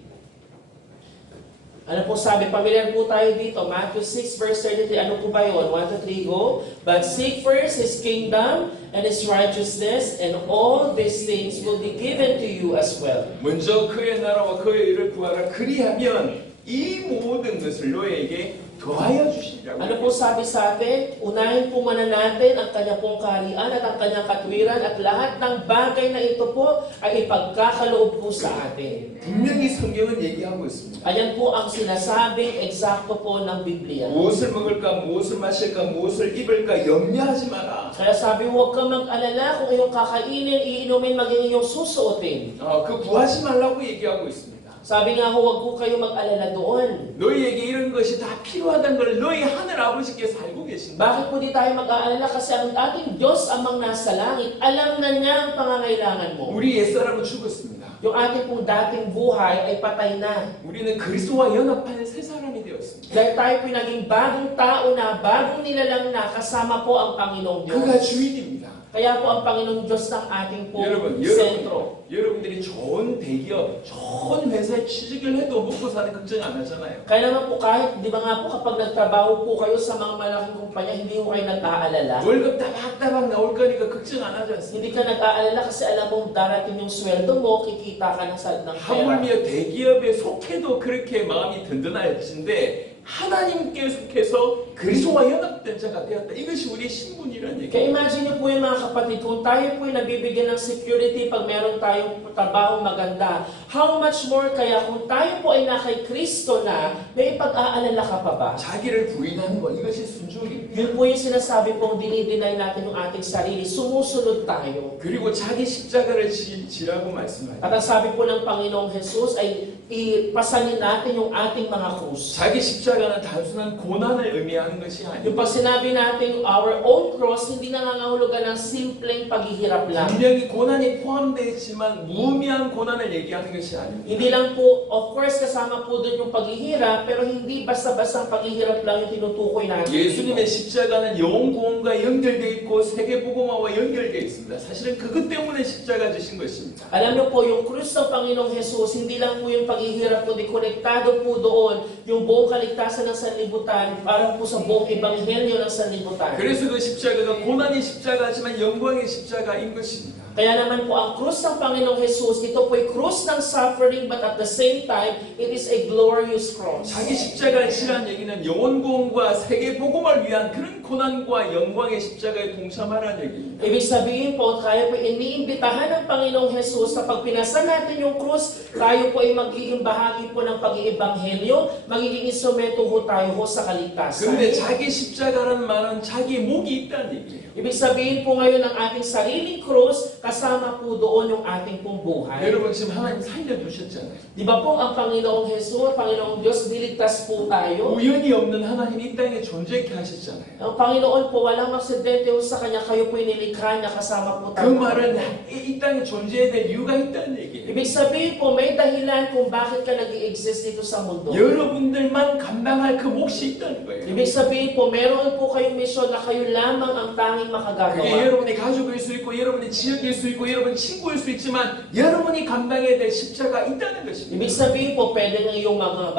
Ano po sabi? Pamilyar po tayo dito. Matthew 6 verse 33. Ano po ba yun? 1, 2, 3, go. But seek first His kingdom and His righteousness, and all these things will be given to you as well. 먼저 그의 나라와 그의 의를 구하라. 그리하면 이 모든 것을 너에게 더하여 주시리라고. Ano po sabi sa atin? Unahin po muna natin ang kanya pong kaharian at ang kanyang katwiran, at lahat ng bagay na ito po ay ipagkakaloob po sa atin. 분명히 성경은 얘기하고 있습니다. Ayan po ang sinasabing eksakto po ng Biblia. 무엇을 먹을까, 무엇을 마실까, 무엇을 입을까 염려하지 마라. Kaya sabi, huwag kang mag-alala kung iyong kakainin, iinumin, maging iyong susuotin. 그 구하지 말라고 얘기하고 있습니다. Sabi nga, huwag po kayo mag-alala doon. 너희에게 이런 것이 다 필요하다는 걸 너희 하늘 아버지께서 알고 계신다. Bakit po di tayo mag-aalala? Kasi ang ating Diyos amang nasa langit, alam na niya ang pangangailangan mo. 우리 옛사람은 죽었습니다. Yung ating pong dating buhay ay patay na. 우리는 그리스도와 연합하는 새 사람이 되었습니다. Dahil tayo po naging bagong tao na, bagong nilalang na, kasama po ang Panginoong Diyos. 그가 주인입니다. Kaya po ang Panginoong Diyos ng ating po 여러분, sentro. 여러분들이 좋은 대기업, 좋은 회사에 취직을 해도 먹고 사는 걱정 안 하잖아요. Kaya naman po kahit, di ba nga po kapag nagtrabaho po kayo sa mga malaking kumpanya, hindi po kayo nag-aalala. 월급 따박따박 나올 거니까 걱정 안 하지 않습니까? Hindi ka nag-aalala kasi alam mong darating yung sweldo mo, kikita ka ng pera. 하물며 대기업에 속해도 그렇게 마음이 든든할진데 하나님께 속해서 그리스도와 연합 용납된 자가 되었다. 이것이 우리의 신분이라는 Kaya 얘기예요. imagine niyo po yung mga kapatid, kung tayo po ay nabibigyan ng security pag meron tayong trabaho maganda, how much more kaya kung tayo po ay nakay Kristo na, may pag-aalala ka pa ba? 자기를 부인하는 것, 이것이 순종입니다. Yun po yung sinasabi pong dinideny natin yung ating sarili, sumusunod tayo. 그리고 자기 십자가를 지라고 말씀하죠. At ang sabi po ng Panginoong Jesus ay ipasanin natin yung ating mga krus. 자기 십자가는 단순한 고난을 의미하는 것이 Yung 아니고 pag sinabi natin our own cross, hindi nangangahulugan ng simpleng paghihirap lang. 분명히 고난이 포함되어 있지만 무의미한 고난을 얘기하는 것이 아닙니다. Hindi lang po, of course, kasama po doon yung paghihirap, pero hindi basta-basta paghihirap lang yung tinutukoy natin. 예수님의 십자가는 영원 구원과 연결되어 있고 세계복음화와 연결되어 있습니다. 사실은 그것 때문에 십자가 지신 것입니다. Alam niyo po, yung krus ng Panginoong Jesus, hindi lang po yung paghihirap, kundi konektado po doon yung buong kaligtasan ng sanlibutan para po sa buong ebanghelyo ng sanlibutan. 그래서 그 십자가가 고난의 십자가지만 영광의 십자가인 것입니다. Kaya naman po, ang krus ng Panginoong Jesus, ito po ay krus ng suffering, but at the same time, it is a glorious cross. 자기 십자가를 지란 얘기는 영원 구원과 세계 복음을 위한 그런 고난과 영광의 십자가에 동참하라는 얘기입니다. Ibig sabihin po, kaya po iniimbitahan ng Panginoong Jesus na pag pinasa natin yung krus, tayo po ay magiging bahagi po ng pag-iebanghelyo, magiging instrumento ho tayo ho sa kaligtasan. 그런데 자기 십자가라는 말은 자기 목이 있다는 얘기예요. Ibig sabihin po ngayon ng ating sariling krus, kasama po doon yung ating pong buhay. 여러분 지금 하나님 살려두셨잖아요. Di ba po ang Panginoong Jesus, Panginoong Diyos, niligtas po tayo? 우연이 없는 하나님 이 땅에 존재케 하셨잖아요. Ang Panginoon po, walang aksidente ho sa Kanya, kayo po nilikha niya, kasama po 그 tayo. 말은 이 땅에 존재해야 될 이유가 있다는 얘기예요. Ibig sabihin po, may dahilan kung bakit ka nag-i-exist dito sa mundo. 여러분들만 감당할 그 몫이 있다는 거예요. Ibig sabihin po, meron po kayong misyon na kayo lamang ang tanging 그게 makagagawa. 여러분의 가족일 수 있고 여러분의 지역일 수 있고 여러분 친구일 수 있지만 여러분이 감당해야 될 십자가 있다는 것입니다. Ibig sabihin po, pwede ng iyong mga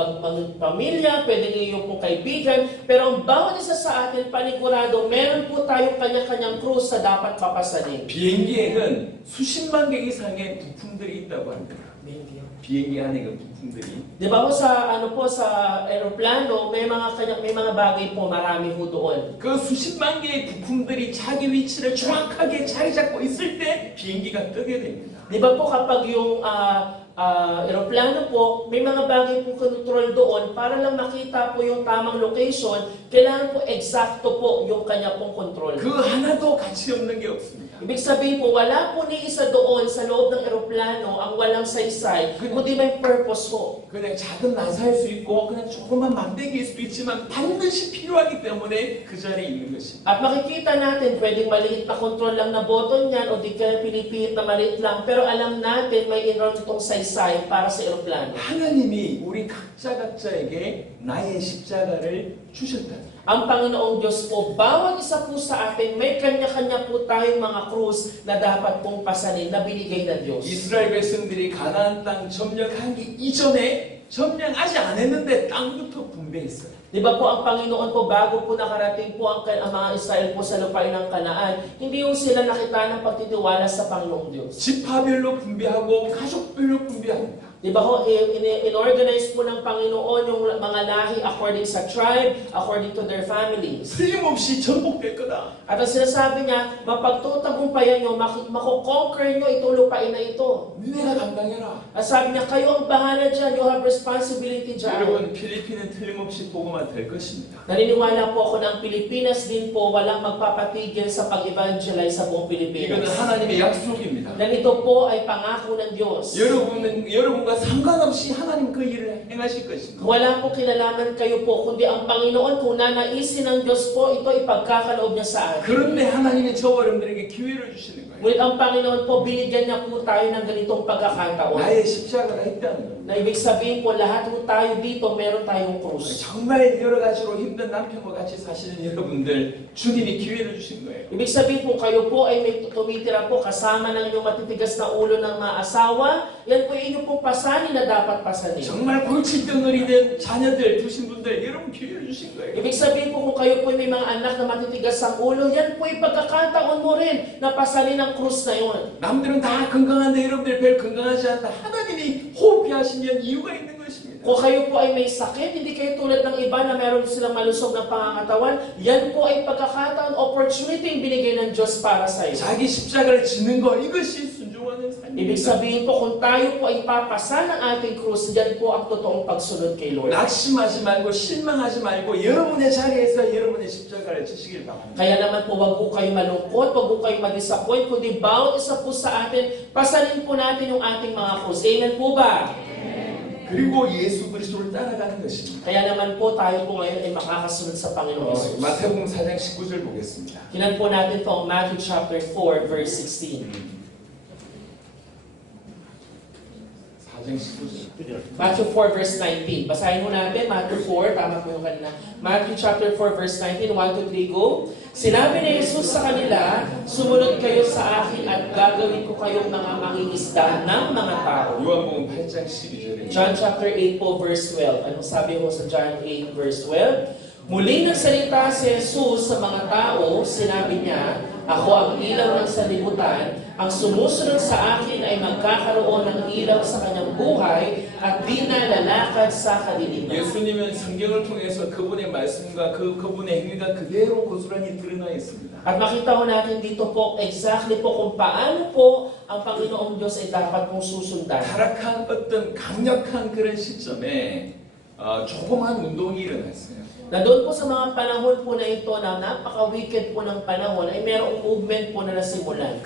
pamilya, pwede ng iyong pong kaibigan, pero ang bawat isa sa atin, panigurado, meron po tayong kanya-kanyang krus na dapat papasanin. 비행기에는 수십만 개 이상의 부품들이 있다고 합니다. 비행기 안에 그 부품들이. Di ba po sa sa eroplano, may mga bagay po, marami po doon. 그 수십만 개의 부품들이 자기 위치를 정확하게 자리 잡고 있을 때 비행기가 뜨게 됩니다. Di ba po kapag yung eroplano po, may mga bagay po control doon para lang makita po yung tamang location, kailangan po eksakto po yung kanya pong control. 그 하나도 가치 없는 게 없습니다. Ibig sabihin po, wala po ni isa doon sa loob ng eroplano ang walang saysay, kundi may purpose po. 그냥 작은 나사일 수 있고 그냥 조그만 막대기일 수도 있지만 반드시 필요하기 때문에 그 자리에 있는 것입니다. At makikita natin, pwedeng maliit na control lang na button yan o di kaya pinipihit na maliit lang, pero alam natin may inron itong saysay para sa eroplano. 하나님이 우리 각자에게 나의 십자가를 주셨다. Ang Panginoong Diyos po, bawat isa po sa atin, may kanya-kanya po tayong mga krus na dapat pong pasanin na binigay ng Diyos. 이스라엘 백성들이 가나안 땅 점령하기 이전에 점령 아직 안 했는데 땅부터 분배했어요. Di ba po ang Panginoon po, bago po nakarating po ang mga Israel po sa lupain ng Kanaan, hindi po sila nakita ng pagtitiwala sa Panginoong Diyos. 지파별로 분배하고 가족별로 분배합니다. Di ba ho, in-organize po ng Panginoon yung mga lahi according sa tribe, according to their families. 틀림없이 전복될 거다. At ang sinasabi niya, mapagtutagumpayan nyo, mako-conquer nyo itong lupain na ito. 니네가 감당해라. At sabi niya, kayo ang bahala dyan, you have responsibility dyan. 여러분 필리핀은 틀림없이 복음화 될 것입니다. Naniniwala po ako na ang Pilipinas din po walang magpapatigil sa pag-evangelize sa buong 이거는 Pilipinas. 하나님의 약속입니다. Dan ito po ay pangako ng Diyos. 여러분과 상관없이 하나님 그 일을 행하실 것입니다. Wala po kinalaman kayo po, kundi ang Panginoon, kung nanaisin ng Diyos po, ito ipagkakaloob niya sa atin. 그런데 하나님이 저와 여러분들에게 기회를 주시는 거예요. Ngunit ang Panginoon po, binigyan niya po tayo ng ganitong pagkakataon. 나의 십자가가 있다는 겁니다. Na ibig sabihin po, lahat po tayo dito, meron tayong krus. 정말 여러 가지로 힘든 남편과 같이 사시는 여러분들 주님이 기회를 주신 거예요. Ibig sabihin po, kayo po ay may tumitira po kasama ng inyong matitigas na ulo ng mga asawa. Yan po inyong pong pasanin na dapat pasanin. 정말 골칫덩어리 된 자녀들 두신 분들 여러분 기회를 주신 거예요. Ibig sabihin po kung kayo po may mga anak na matitigas ang ulo, yan po yung pagkakataon mo rin na pasanin ang krus na yun. 남들은 다 건강한데 여러분들 별 건강하지 않다. 하나님이 호흡해 하시면 이유가 있는 것입니다. Kung kayo po ay may sakit, hindi kayo tulad ng iba na meron silang malusog na pangangatawan, yan po ay pagkakataon, opportunity yung binigay ng Diyos para sa iyo. 자기 십자가를 지는 거 이것이 순종하는 Ibig 삶입니다. sabihin po, kung tayo po ay papasa ng ating krus, yan po ang totoong pagsunod kay Lord. 낙심하지 말고 실망하지 말고 여러분의 자리에서 여러분의 십자가를 지시길 바랍니다. Kaya naman po, wag po kayo malungkot, wag po kayo ma-disappoint, kundi bawat isa po sa atin, pasanin po natin yung ating mga krus. Amen po ba? 그리고 예수 그리스도를 따라가는 것입니다. Kaya naman po tayo po ngayon ay makakasunod sa Panginoon Jesus. 마태복음 4장 19절 보겠습니다. Tingnan po natin po ang Matthew chapter 4 verse 16. 4장 19절. Matthew 4 verse 19. Basahin mo natin, Matthew 4, tama po yung kanina. Matthew chapter 4 verse 19, 1, 2, 3, go. Sinabi ni Jesus sa kanila, sumunod kayo sa akin at gagawin ko kayong mga mangingisda ng mga tao. 요한복음 8장 12절입니다. John chapter 8 po verse 12. Anong sabi mo sa John 8 verse 12? Muling nagsalita si Jesus sa mga tao, sinabi niya, ako ang ilaw ng sanlibutan, ang sumusunod sa akin ay magkakaroon ng ilaw sa kanyang buhay at di na lalakad sa kadiliman. 예수님은 성경을 통해서 그분의 말씀과 그분의 행위가 그대로 고스란히 드러나 있습니다. At makita ko natin dito po exactly po kung paano po ang Panginoong Diyos ay dapat mong susundan. 타락한 어떤 강력한 그런 시점에 조그만 운동이 일어났어요. Na doon po sa mga panahon po na ito na napaka-wicked po ng panahon ay merong movement po na nasimulan.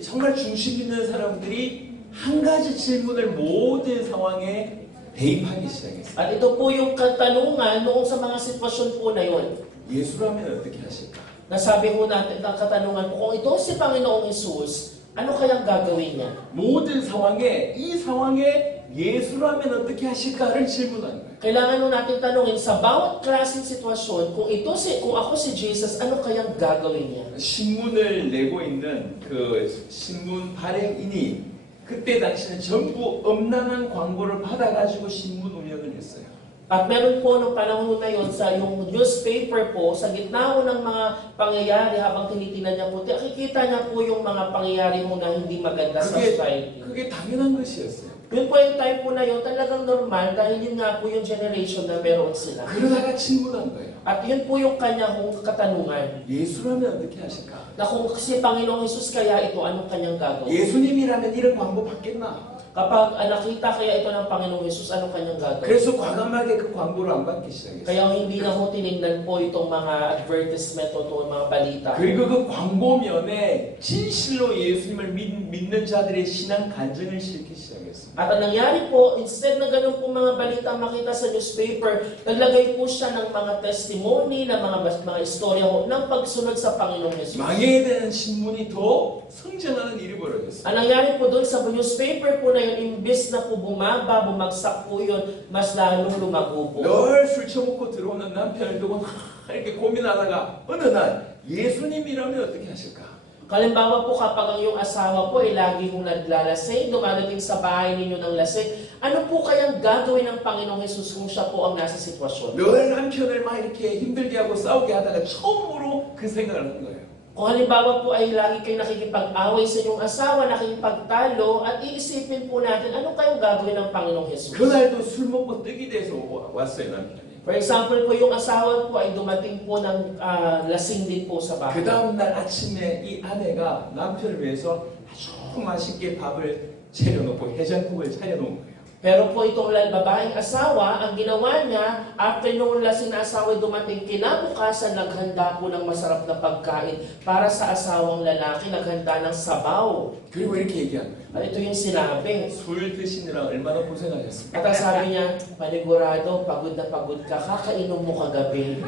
정말 중심 있는 사람들이 한 가지 질문을 모든 상황에 대입하기 시작했어요. At ito po yung katanungan noong sa mga sitwasyon po na yun. 예수라면 어떻게 하실까? Nasabi po natin ang katanungan po, kung ito si Panginoong Hesus, ano kayang gagawin niya? 모든 상황에 이 상황에 예수라면 어떻게 하실까를 질문하는 거예요. Kailangan nun natin tanungin sa bawat klaseng sitwasyon, kung ako si Jesus, ano kayang gagawin niya? 신문을 내고 있는 그 신문 발행인이 그때 당시는 전부 엄란한 광고를 받아가지고 신문 운영을 했어요. At meron po nung panahon na yon sa yung newspaper po, sa gitna po ng mga pangyayari habang tinitingnan niya po, nakikita niya po yung mga pangyayari mo na hindi maganda sa society. 그게 당연한 것이었어요. Yun po yung time po na yun, talagang normal dahil yun nga po yung generation na meron sila. 그러다가 질문한 거예요. At yun po yung kanyang katanungan. 예수라면 어떻게 하실까? Na kung si Panginoong Hesus kaya ito, anong kanyang gagawin? 예수님이라면 이런 광고 받겠나? Kapag nakita kaya ito ng Panginoong Hesus, anong kanyang gagawin? 그래서 과감하게 그 광고를 안 받기 시작했어요. Kaya hindi na ho tinignan po itong mga advertisement o itong mga balita. 그리고 그 광고면에 진실로 예수님을 믿는 자들의 신앙 간증을 실기 시작했어요. At ang nangyari po, instead na ganun po mga balita makita sa newspaper, naglagay po siya ng mga testimony, ng mga istorya ho, ng pagsunod sa Panginoong Hesus. 망해야 되는 신문이 더 성장하는 일이 벌어졌어요. Ang nangyari po doon sa newspaper po na yun, imbis na po bumagsak po yun, mas lalong lumago po. 늘 술 처먹고 들어오는 남편을 두고 이렇게 고민하다가 어느 날 예수님이라면 어떻게 하실까? Kalimbawa po kapag ang iyong asawa po ay lagi mong naglalasing, dumadating sa bahay ninyo ng lasing, ano po kayang gagawin ng Panginoong Hesus kung siya po ang nasa sitwasyon? 늘 남편을 막 이렇게 힘들게 하고 싸우게 하다가 처음으로 그 생각을 한 거예요. Kung halimbawa po ay lagi kayo nakikipag-away sa inyong asawa, nakikipagtalo, at iisipin po natin, ano kayang gagawin ng Panginoong Hesus? 그날도 술 먹고 뜨기 돼서 왔어요 남편이. For example po, yung asawa po ay dumating po ng lasing din po sa 그 bahay. 다음날 아침에 이 아내가 남편을 위해서 아주 맛있게 밥을 차려놓고 해장국을 차려놓은 거예요. Pero po itong babaeng asawa, ang ginawa niya, after nung lasing na asawa dumating, kinabukasan naghanda po ng masarap na pagkain para sa asawang lalaki, naghanda ng sabaw. 그리고 이렇게 얘기한 거예요. At ito yung sinabi. 술 드시느라 얼마나 고생하셨습니까? At ang sabi niya, panigurado, pagod na pagod ka, kakainom mo kagabi.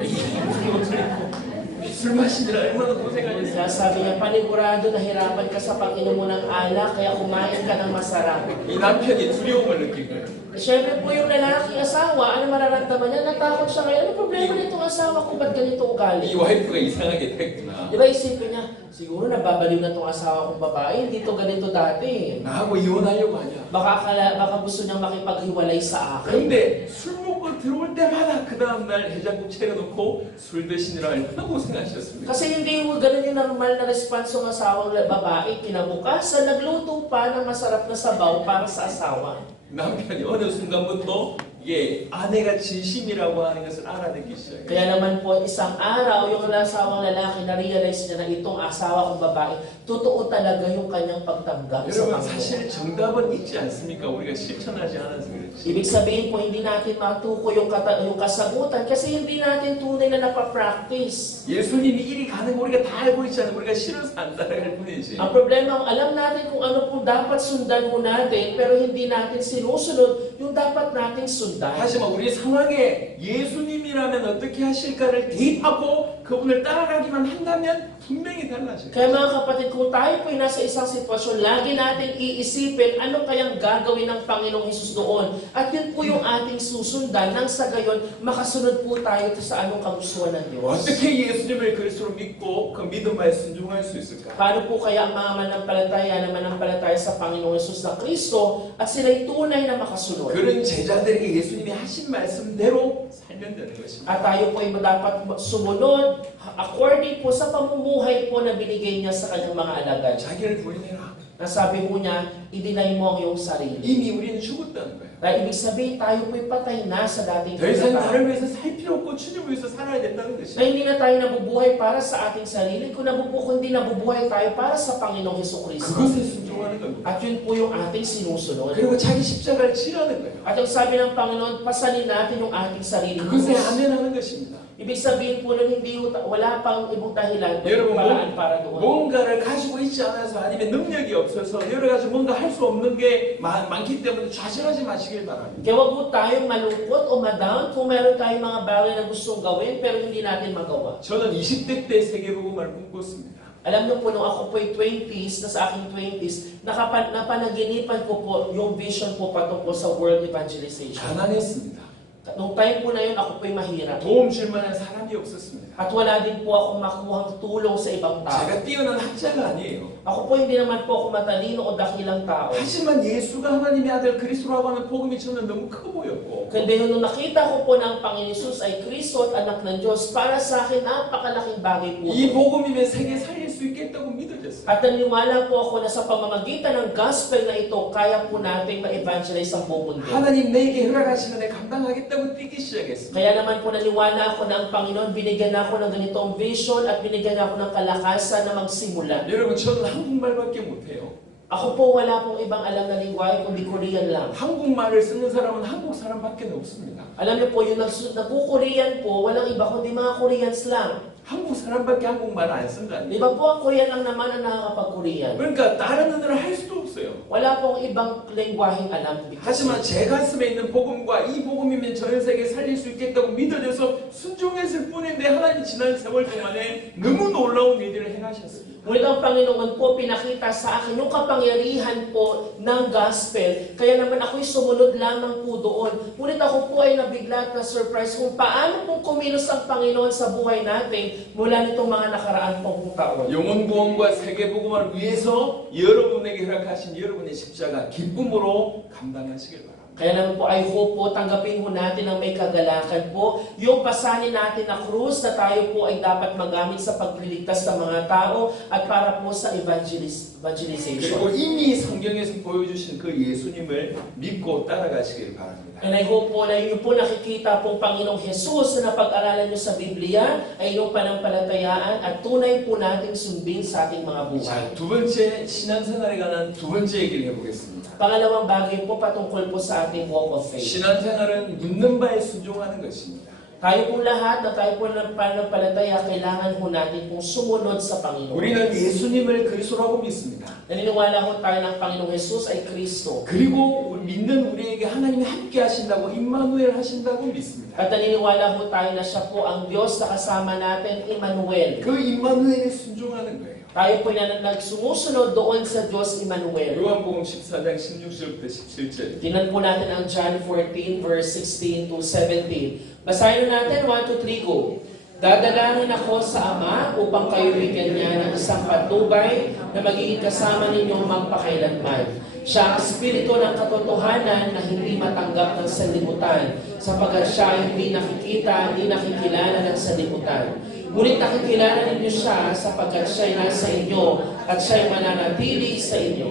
술 마시느라 얼마나 고생하셨어요? Kaya sabi niya, panigurado, nahirapan ka sa pag-inom mo ng alak, kaya kumain ka ng masarap. 이 남편이 두려움을 느낀 거예요. Siyempre po yung lalaking asawa, ano mararamdaman niya? Natakot siya ngayon. Ano problema nitong asawa ko? Ba't ganito ugali? 이 와이프가 이상하게 됐구나. Di ba isipin niya, siguro nababaliw na itong asawa kong babae, hindi to ganito dati. eh. 나하고 이혼하려고 하냐? Baka gusto niyang makipaghiwalay sa akin. 그런데 술 먹고 들어올 때마다 그 다음날 해장국 차려놓고 술 드시느라 얼마나 고생하셨습니까? Kasi hindi mo ganun yung normal na response ng asawang babae. Kinabukasan, nagluto pa ng masarap na sabaw para sa asawa. 남편이 어느 순간부터 이게 아내가 진심이라고 하는 것을 알아듣기 시작해요. Kaya naman po, isang araw, yung asawang lalaki na-realize niya na itong asawa kong babae, totoo talaga yung kanyang pagtanggap sa 여러분 Panginoon. 사실 정답은 있지 않습니까? 우리가 실천하지 않아서 그렇지. Ibig sabihin po, hindi natin matukoy yung kasagutan kasi hindi natin tunay na napapractice. 예수님이 이리 가는 거 우리가 다 알고 있잖아요. 우리가 싫어서 안 따라갈 뿐이지. Ang problema, alam natin kung ano po dapat sundan mo natin, pero hindi natin sinusunod yung dapat nating sundan. 하지만 우리 상황에 예수님이라면 어떻게 하실까를 대입하고 그분을 따라가기만 한다면 분명히 달라져요. Kaya mga kapatid, kung tayo po ay nasa isang sitwasyon, lagi natin iisipin ano kayang gagawin ng Panginoong Hesus doon. At yun po yung ating susundan nang sa gayon, makasunod po tayo sa anong kagustuhan ng Diyos. 어떻게 예수님을 그리스도로 믿고 그 믿음에 순종할 수 있을까? Paano po kaya ang mga manampalataya na manampalataya sa Panginoong Hesus na Kristo at sila'y tunay na makasunod? 그런 제자들에게 예수님이 하신 말씀대로 살면 되는 것입니다. At tayo po ay dapat sumunod according po sa pamumuhay po na binigay niya sa kanyang mga alagad. 자기를 부인해라. Nasabi po niya, i-deny mo ang iyong sarili. 이미 우리는 죽었다는 거예요. Dahil ibig sabihin, tayo po'y patay na sa dating 더 이상 pagkatao. 나를 위해서 살 필요 없고 주님을 위해서 살아야 된다는 Na 것이에요. hindi na tayo nabubuhay para sa ating sarili, kundi nabubuhay tayo para sa Panginoong Hesukristo. 그것에 순종하는 겁니다. At yun po yung ating sinusunod. 그리고 자기 십자가를 지라는 거예요. At yung sabi ng Panginoon, pasanin natin yung ating sarili. 그것에 아멘하는 것입니다. Ibig sabihin po nun, wala pang ibang dahilan, 여러분, paraan para doon. 뭔가를 가지고 있지 않아서 아니면 능력이 없어서 여러 가지 뭔가 할 수 없는 게 많기 때문에 좌절하지 마시길 바랍니다. Kaya wag po tayong malungkot o madown kung meron tayong mga bagay na gustong gawin pero hindi natin magawa. 저는 20대 때 세계복음을 꿈꿨습니다. Alam niyo po, nung ako po'y 20s, na sa aking 20s, napanaginipan ko po yung vision po patungkol sa world evangelization. 가난했습니다. Nung time po na yun, ako po'y mahirap. 도움 줄 만한 사람이 없었습니다. At wala din po akong makuhang tulong sa ibang tao. 제가 뛰어난 학자가 아니에요. Ako po hindi naman po ako matalino o dakilang tao. 하지만 예수가 하나님의 아들 그리스도라고 하는 복음이 저는 너무 커 보였고 Kundi nung nakita ko po na ang Panginoon Jesus ay Kristo at anak ng Diyos, para sa akin napakalaking bagay po. 이 복음이면 세계 살릴 수 있겠다고 믿어졌어요. At naniwala po ako na sa pamamagitan ng gospel na ito, kaya po natin ma-evangelize ang buong mundo. 하나님 내게 허락하시면 내가 감당하겠다고 뛰기 시작했습니다. Kaya naman po naniwala ako na ang Panginoon binigyan ako ng ganitong vision at binigyan ako ng kalakasan na magsimula. 여러분 저는 한국말밖에 못해요. Ako po wala pong ibang alam na lingwahe kundi Korean lang. 한국말을 쓰는 사람은 한국 사람밖에 없습니다. Alam niyo po, yung nagko-Korean po, walang iba kundi mga Koreans lang. 한국 사람밖에 한국말을 안 쓴다니. Iba po ang Korean lang naman ang nakakapag-Korean. 그러니까 다른 언어를 할 수도 없어요. Wala pong ibang lingwaheng alam. 하지만 제 가슴에 있는 복음과 이 복음이면 전 세계 살릴 수 있겠다고 믿어져서 순종했을 뿐인데 하나님이 지난 세월 동안에 너무 놀라운 일들을 행하셨습니다. Ngunit ang Panginoon po pinakita sa akin yung kapangyarihan po ng gospel. Kaya naman ako'y sumunod lamang po doon. Ngunit ako po ay nabigla at na-surprise kung paano po kumilos ang Panginoon sa buhay natin mula nitong mga nakaraan pong taon. 영혼 구원과 세계 복음을 위해서 여러분에게 허락하신 여러분의 십자가 기쁨으로 감당하시길 바랍니다. Kaya naman po, I hope po, tanggapin po natin ang may kagalakan po. Yung pasanin natin na krus na tayo po ay dapat magamit sa pagliligtas ng mga tao at para po sa evangelization. 그리고 이미 성경에서 보여주신 그 예수님을 믿고 따라가시길 바랍니다. And I hope po na yun po nakikita pong Panginoong Jesus na napag-aralan nyo sa Biblia ay inyong panampalatayaan at tunay po nating sundin sa ating mga buhay. 자, 두 번째 신앙생활에 관한 두 번째 얘기를 해보겠습니다. Pangalawang bagay po patungkol po sa ating walk of faith. 신앙생활은 묻는 바에 순종하는 것입니다. Tayo po lahat na tayo po ng panampalataya, kailangan po natin pong sumunod sa Panginoon. 우리는 예수님을 그리스도라고 믿습니다. Naniniwala po tayo ng Panginoong Jesus ay Kristo. 그리고 믿는 우리에게 하나님이 함께 하신다고 임마누엘 하신다고 믿습니다. At naniniwala po tayo na siya po ang Diyos na kasama natin, Emmanuel. 그 임마누엘에 순종하는 거예요. Tayo po na nagsumusunod doon sa Diyos Emmanuel. 요한복음 14장 16절부터 17절. Tingnan po natin ang John 14 verse 16 to 17. Basahin natin, 1 to 3, go. Dadalangin ako sa Ama upang kayo bigyan niya ng isang patnubay na magiging kasama ninyong magpakailanman. Siya ang espiritu ng katotohanan na hindi matanggap ng sanlibutan, sapagkat siya ay hindi nakikita, hindi nakikilala ng sanlibutan. Ngunit nakikilala ninyo siya sapagkat siya ay nasa inyo at siya ay mananatili sa inyo.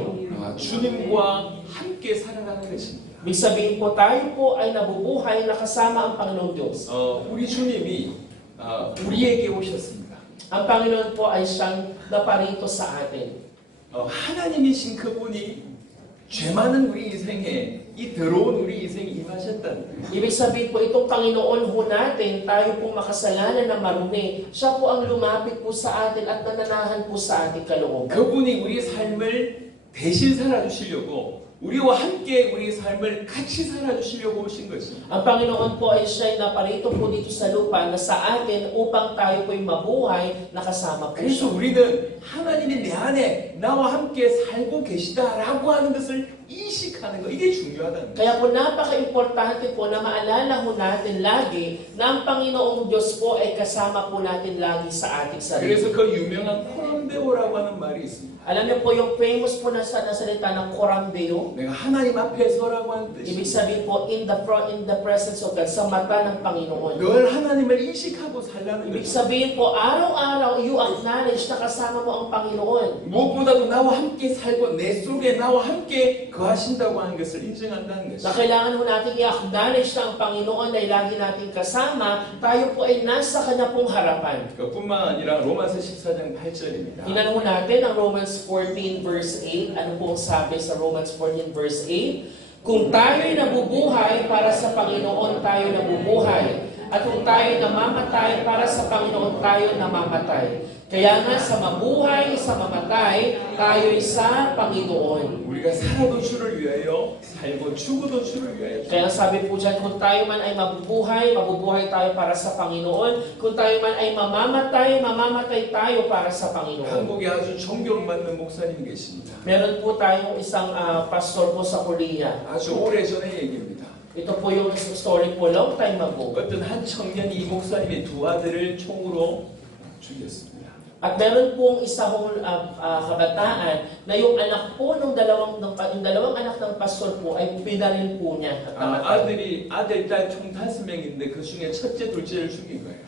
주님과 함께 살아가는 것입니다. Ibig sabihin po, tayo po ay nabubuhay na kasama ang Panginoong Diyos. 우리 주님이 우리에게 오셨습니다. Ang Panginoon po ay siyang naparito sa atin. 하나님이신 그분이 죄 많은 우리 인생에 이 더러운 우리 인생에 임하셨다는 거예요. Ibig sabihin po, itong Panginoon ho natin, tayo po makasalanan na marumi. Siya po ang lumapit po sa atin at nananahan po sa ating kalooban. 그분이 우리 삶을 대신 살아주시려고 우리와 함께 우리 삶을 같이 살아주시려고 오신 것입니다. Ang Panginoon po ay siya'y naparito po dito sa lupa na sa atin upang tayo po'y mabuhay na kasama po 그래서 siya. 우리는 하나님이 내 안에 나와 함께 살고 계시다라고 하는 것을 인식하는 거 이게 중요하다는 거예요. Kaya po napaka-importante po na maalala ho natin lagi na ang Panginoong Diyos po ay kasama po natin lagi sa ating sarili. 그래서 그 유명한 코람데오라고 하는 말이 있습니다. Alam niyo po yung famous po na salita ng Coram Deo. 내가 하나님 앞에 서라고 하는 Ibig 뜻이 sabihin po in the presence of God, sa mata ng Panginoon. 늘 하나님을 인식하고 살라는 Ibig 거죠. sabihin po, araw-araw you acknowledge na kasama mo ang Panginoon. 무엇보다도 나와 함께 살고 내 속에 나와 함께 거하신다고 하는 것을 인정한다는 Na 것이죠. kailangan ho natin i-acknowledge na ang Panginoon ay lagi natin kasama, tayo po ay nasa Kanya pong harapan. 그뿐만 아니라 로마서 14장 8절입니다. Tingnan ho natin ang Romans 14 verse 8. Ano po ang sabi sa Romans 14 verse 8? Kung tayo'y nabubuhay, para sa Panginoon tayo nabubuhay. At kung tayo'y namamatay, para sa Panginoon tayo namamatay. Kaya nga sa mabuhay, sa mamatay, tayo'y sa Panginoon. 우리가 살아도 주를 위하여 살고 죽어도 주를 위하여 Kaya sabi po dyan, kung tayo man ay mabubuhay, mabubuhay tayo para sa Panginoon. Kung tayo man ay mamamatay, mamamatay tayo para sa Panginoon. 한국에 아주 존경받는 목사님이 계십니다. Meron po tayong isang pastor po sa Korea. 아주 오래전의 얘기입니다. Ito po yung story po long time ago. 어떤 한 청년이 이 목사님의 두 아들을 총으로 죽였습니다. At meron pong isa hong kabataan na yung anak po yung dalawang anak ng pastor po ay pinaril po niya. At namatay. 아들, 딸 총 5명인데 그 중에 첫째, 둘째를 죽인 거예요.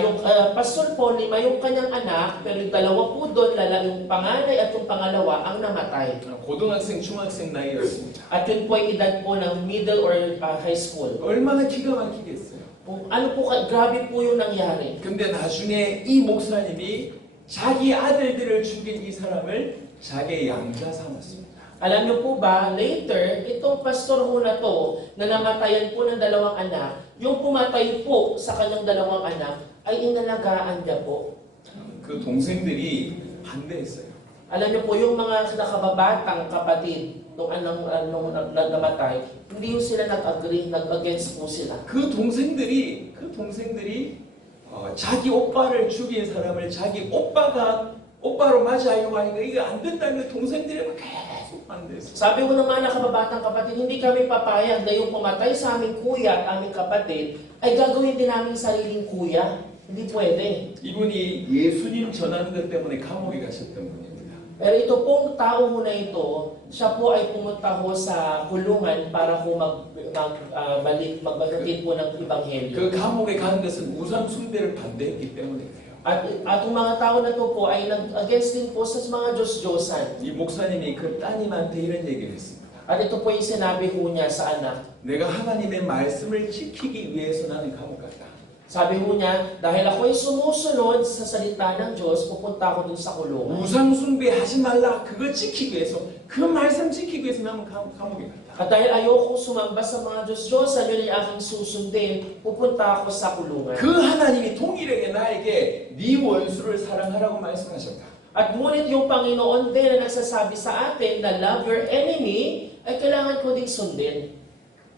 Yung pastor po, 5 yung kanyang anak, pero yung dalawa po doon, yung panganay at yung pangalawa ang namatay. 고등학생, 중학생 나이였습니다. At yun po ay edad po ng middle or high school. 얼마나 기가 막히겠어요. Ano po, grabe po yung nangyari. 근데 나중에 이 목사님이 자기 아들들을 죽인 이 사람을 자기의 양자 삼았습니다. Alam niyo po ba, later, itong pastor ho na to, na namatayan po ng dalawang anak, yung pumatay po sa kanyang dalawang anak, ay inalagaan niya po. 그 동생들이 반대했어요. Alam niyo po, yung mga nakababatang kapatid, nung namatay, hindi yung sila nag-agree, nag-against po sila. 그 동생들이 자기 오빠를 죽인 사람을 자기 오빠로 맞이하려고 하니까 이거 안 된다는 동생들이 막 계속 반대했어요. Sabi ko ng mga nakababatang kapatid, hindi kami papayag na yung pumatay sa aming kuya at aming kapatid, ay gagawin din namin sariling kuya. Hindi pwede. 이분이 예수님 전하는 것 때문에 감옥에 가셨던 분입니다. Pero ito pong tao mo na ito, siya po ay pumunta ho sa kulungan para ho magbatid po ng Ebanghelyo. 그 감옥에 간 것은 우상 숭배를 반대했기 때문에 그래요. At yung mga tao na to po ay nag-against din po sa mga Diyos-Diyosan. 이 목사님이 그 따님한테 이런 얘기를 했습니다. At ito po yung sinabi ho niya sa anak. 내가 하나님의 말씀을 지키기 위해서 나는 감옥 갔다. Sabi ho niya, dahil ako ay sumusunod sa salita ng Diyos, pupunta ako dun sa kulungan. 우상 숭배하지 말라. 그거 지키기 위해서 그 말씀 지키기 위해서 나는 감옥에 갔다. At dahil ayoko sumamba sa mga Diyos-Diyosan, yun ay aking susundin, pupunta ako sa kulungan. 그 하나님이 동일하게 나에게 네 원수를 사랑하라고 말씀하셨다. At ngunit yung Panginoon din na nagsasabi sa atin na love your enemy, ay kailangan ko ding sundin.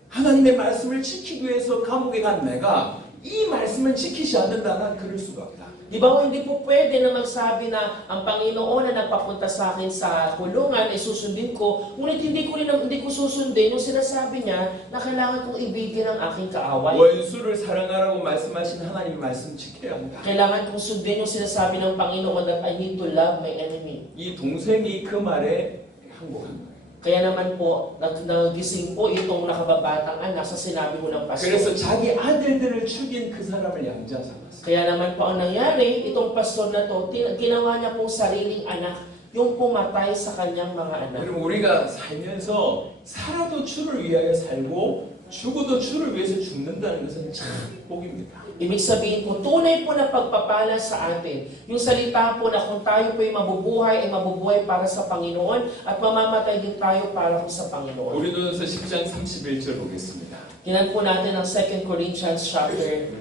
하나님의 말씀을 지키기 위해서 감옥에 간 내가 이 말씀을 지키지 않는다. 난 그럴 수가 없다. Di ba hindi po pwede na magsabi na ang Panginoon na nagpapunta sa akin sa kulungan ay susundin ko, ngunit hindi ko susundin yung sinasabi niya na kailangan kong ibigin ang aking kaaway. 원수를 사랑하라고 말씀하신 하나님의 말씀 지켜야 한다. Kailangan kong sundin yung sinasabi ng Panginoon that I need to love my enemy. 이 동생이 그 말에 항복한 거예요. Kaya naman po, nagising po itong nakababatang anak sa sinabi mo ng pastor. 그래서 자기 아들들을 죽인 그 사람을 양자 삼았어요. Kaya naman po ang nangyari, itong pastor na to, ginawa niya pong sariling anak, yung pumatay sa kanyang mga anak. 여러분 우리가 살면서 살아도 주를 위하여 살고 죽어도 주를 위해서 죽는다는 것은 참 복입니다. Ibig sabihin po, tunay po na pagpapala sa atin. Yung salita po na kung tayo po ay mabubuhay para sa Panginoon at mamamatay din tayo para po sa Panginoon. 고린도전서 10장 31절 보겠습니다. Tingnan po natin ang 2 Corinthians chapter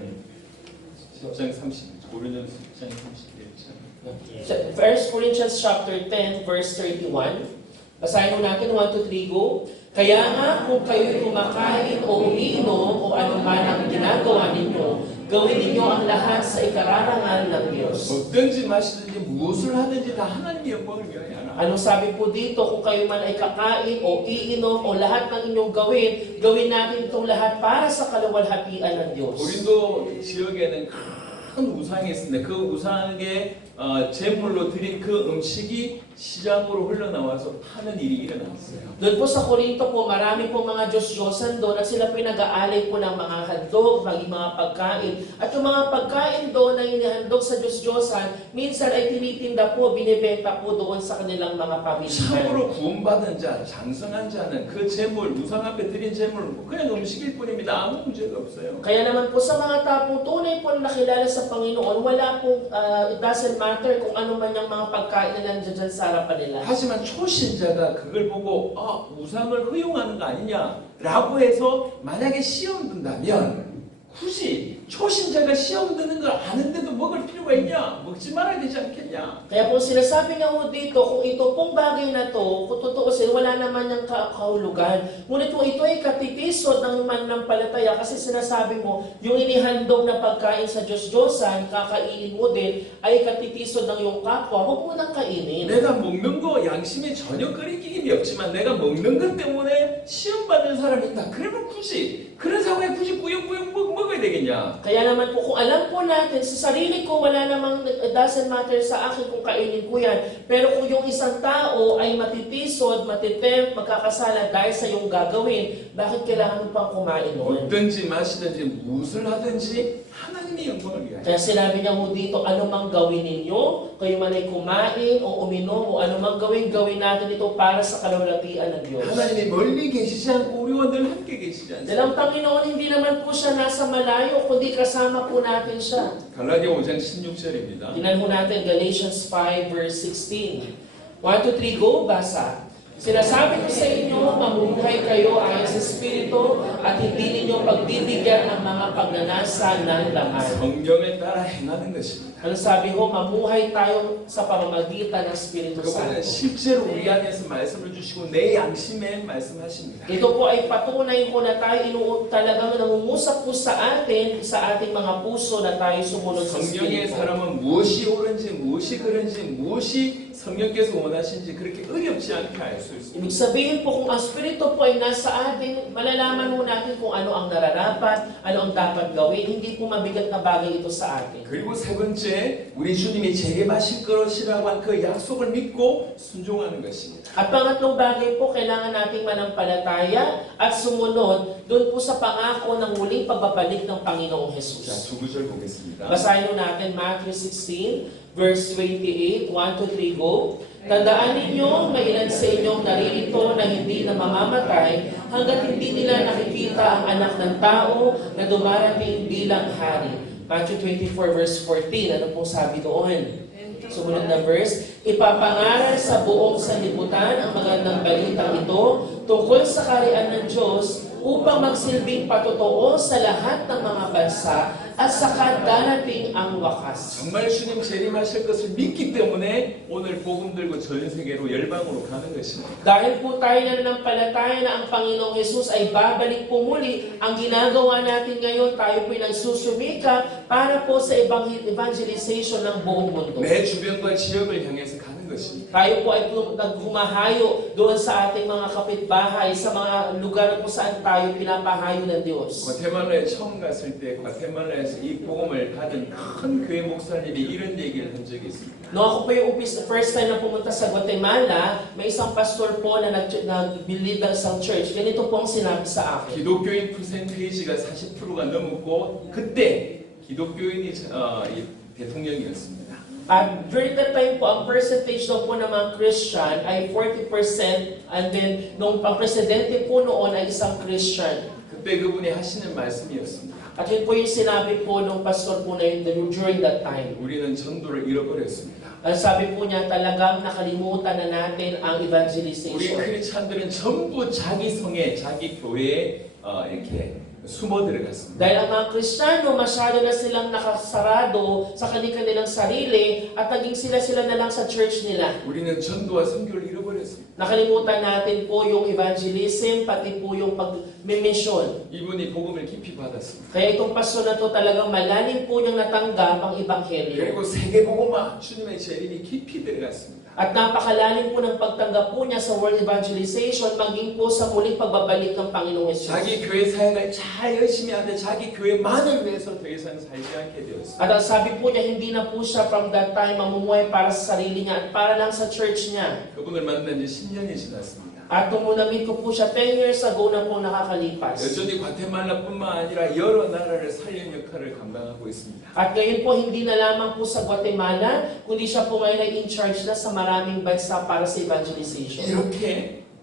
10장 31절. 고린도전서 10장 31절. 1 Corinthians chapter 10 verse 31. Basahin mo natin 1 to 3 go. Kaya nga kung kayo'y kumakain o umiinom o anuman ang ginagawa ninyo, gawin ninyo ang lahat sa ikararangal ng Diyos. 먹든지 마시든지 무엇을 하든지 다 하나님의 영광을 위하여 하라. Anong sabi po dito, kung kayo man ay kakain o iinom o lahat ng inyong gawin natin itong lahat para sa kaluwalhatian ng Diyos. 고린도 지역에는 큰 우상이 있습니다. 그 우상에 제물로 드린 그 음식이 시장으로 흘러나와서 파는 일이 일어났어요. Doon po sa Korinto po, marami po mga Diyos-Diyosan doon at sila pinag-aalay po ng mga handog, maging mga pagkain. At yung mga pagkain doon na inihandog sa Diyos-Diyosan, minsan ay tinitinda po, binibenta po doon sa kanilang mga pamilya. 참으로 구원받은 자, 장성한 자는 그 제물, 우상 앞에 드린 제물 그냥 음식일 뿐입니다. 아무 문제가 없어요. Kaya naman po sa mga tapong tunay po na nakilala sa Panginoon, wala pong, it doesn't matter kung ano man yung mga pagkain na nandiyan dyan sa harapan nila. 하지만 초신자가 그걸 보고 우상을 허용하는 거 아니냐라고 해서 만약에 시험 든다면 굳이 초신자가 시험 드는 걸 아는데도 먹을 필요가 있냐? 먹지 말아야 되지 않겠냐? Kaya po sinasabi nga po dito, kung ito pong bagay na to, kung tutuusin, wala naman yung kahulugan. Ngunit kung ito ay katitisod ng mananampalataya, kasi sinasabi mo, yung inihandog na pagkain sa Diyos-Diyosan, kakainin mo din, ay katitisod ng iyong kapwa, huwag mo nang kainin. 내가 먹는 거 양심에 전혀 끓이김이 없지만 내가 먹는 것 때문에 시험 받는 사람이 있다. 그러면 굳이 그런 상황에 굳이 꾸역꾸역 먹어야 되겠냐? Kaya naman po, kung alam po natin, sa sarili ko, wala namang, it doesn't matter sa akin kung kainin ko yan. Pero kung yung isang tao ay matitisod, matitempt, magkakasala dahil sa iyong gagawin, bakit kailangan mo pang kumain noon? 먹든지 마시든지 무엇을 하든지 하나님의 영광을 위하여. Kaya sinabi niya mo dito, ano mang gawin ninyo, kayo man ay kumain o uminom o ano mang gawin natin ito para sa kalulatian ng Diyos. 하나님이 멀리 계시지 않고 우리와 늘 함께 계시지 않습니까? Dahil ang Panginoon, hindi naman po siya nasa malayo, kundi kasama po natin siya. 갈라디아 5장 16절입니다. Tingnan mo natin Galatians 5 verse 16. 1 to 3, go, basa. Sinasabi ko sa inyo, mamuhay kayo ayon sa Espiritu at hindi ninyo pagbibigyan ang mga pagnanasa ng laman. 성령을 따라 행하는 것입니다. Ano sabi ho, mamuhay tayo sa pamamagitan ng Espiritu 그분은 Santo. 실제로 우리 안에서 말씀을 주시고 내 양심에 말씀하십니다. Ito po ay patunay ko na tayo talagang nangungusap po sa ating mga puso na tayo sumunod sa 성령의 Espiritu. 사람은 무엇이 옳은지 무엇이 그른지 무엇이 성령께서 원하시는지 그렇게 어렵지 않게 알 수 있습니다. Ibig sabihin po, kung ang Espiritu po ay nasa atin, malalaman mo natin kung ano ang nararapat, ano ang dapat gawin. Hindi po mabigat na bagay ito sa atin. 그리고 세 번째, 우리 주님이 재림하실 것이라고 한 그 약속을 믿고 순종하는 것입니다. At pangatlong bagay po, kailangan nating manampalataya at sumunod doon po sa pangako ng muling pagbabalik ng Panginoong 자, Jesus. 두 구절 보겠습니다. Basahin natin Matthew 16, verse 28, 1 to 3, go. Tandaan ninyo, may ilan sa inyong naririto na hindi na mamamatay hanggat hindi nila nakikita ang anak ng tao na dumarating bilang hari. Matthew 24 verse 14, ano pong sabi doon? Sumunod na verse, ipapangaral sa buong sanlibutan ang magandang balitang ito tungkol sa kaharian ng Diyos upang magsilbing patotoo sa lahat ng mga bansa at saka darating ang wakas. 정말 주님 재림하실 것을 믿기 때문에 오늘 복음 들고 전 세계로 열방으로 가는 것입니다. Dahil po tayo nananampalataya na ang Panginoong Jesus ay babalik po muli, ang ginagawa natin ngayon, tayo po'y nagsusumika para po sa evangelization ng buong mundo. 내 주변과 지역을 향해서 가는 같은 것입니다. Tayo po ay naghumahayo doon sa ating mga kapitbahay, sa mga lugar kung saan tayo pinapahayo ng Diyos. 과테말라에 처음 갔을 때 과테말라에서 이 복음을 받은 큰 교회 목사님이 이런 얘기를 한 적이 있습니다. No, ako po yung first time na pumunta sa Guatemala, may isang pastor po na nag-believe ng isang church. Ganito po ang sinabi sa akin. 기독교인 퍼센테이지가 40%가 넘었고 그때 기독교인이 대통령이었습니다. At during that time po, ang percentage daw po ng mga Christian ay 40% and then nung pang-presidente po noon ay isang Christian. 그때 그분이 하시는 말씀이었습니다. At yun po yung sinabi po ng pastor po na yun during that time. 우리는 전도를 잃어버렸습니다. Ang sabi po niya, talagang nakalimutan na natin ang 우리 evangelization. 크리스찬들은 전부 자기 성에 자기 교회에 이렇게 숨어 들어갔습니다. Dahil ang mga Kristiyano, masyado na silang nakasarado sa kanilang sarili at naging sila na lang sa church nila. 우리는 전도와 선교를 잃어버렸습니다. Nakalimutan natin po yung evangelism, pati po yung pag-mission. 이분이 복음을 깊이 받았습니다. Kaya itong pastor na to talagang malalim po niyang natanggap ang ebanghelyo. 그리고 세계 복음화 주님의 재림이 깊이 들어갔습니다. At napakalalim po ng pagtanggap po niya sa world evangelization, maging po sa muling pagbabalik ng Panginoong Yesus. 자기 교회 사역을 잘 열심히 하는데 자기 교회만을 위해서 더 이상 살지 않게 되었습니다. At ang sabi po niya, hindi na po siya from that time mamumuhay para sa sarili niya at para lang sa church niya. 그분을 만난 지 10년이 지났습니다. At tumunamit ko po siya 10 years ago na po nakakalipas. 여전히 과테말라뿐만 아니라 여러 나라를 살리는 역할을 감당하고 있습니다. At ngayon po, hindi na lamang po sa Guatemala, kundi siya po ngayon ay in charge na sa maraming bansa para sa evangelization.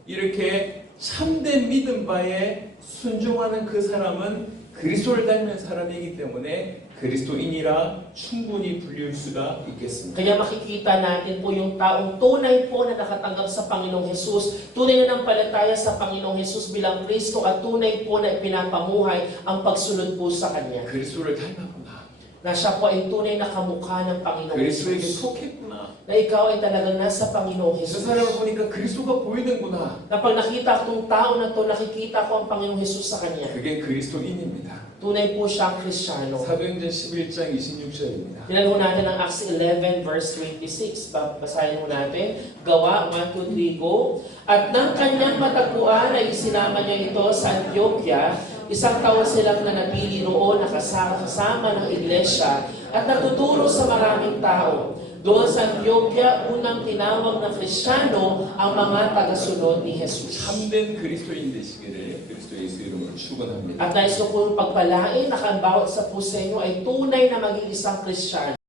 이렇게 참된 믿음 바에 순종하는 그 사람은 그리스도를 닮은 사람이기 때문에 그리스도인이라 충분히 불릴 수가 있겠습니다. Kaya makikita natin po yung taong tunay po na nakatanggap sa Panginoong Hesus, tunay na nampalataya sa Panginoong Hesus bilang Kristo at tunay po na ipinapamuhay ang pagsunod po sa Kanya. 그리스도를 닮았구나. Na siya po ay tunay na kamukha ng Panginoong 그리스도에게 Hesus. 속했구나. Na ikaw ay talagang nasa Panginoong 저 Hesus. 사람을 보니까 그리스도가 보이는구나. Na pag nakita ko itong tao na to, nakikita ko ang Panginoong Hesus sa Kanya. 그게 그리스도인입니다. Tunay po siya ang Kristiyano. 사도행전 11장 26절입니다. Tingnan ho natin ang Acts 11 verse 26. Basahin ho natin. Gawa, 1, 2, 3, go. At nang kanyang matagpuan ay isinama niya ito sa Antioquia. Isang taon silang nanatili roon nakasama ng iglesia at natuturo sa maraming tao. Doon sa Antioquia, unang tinawag ng Kristiyano ang mga tagasunod ni Jesus. 참된 그리스도인 되시기를 그리스도 예수 이름으로 축원합니다. At nais ko pong pagpalain, nakabawat sa puso inyo ay tunay na maging isang Kristiyano.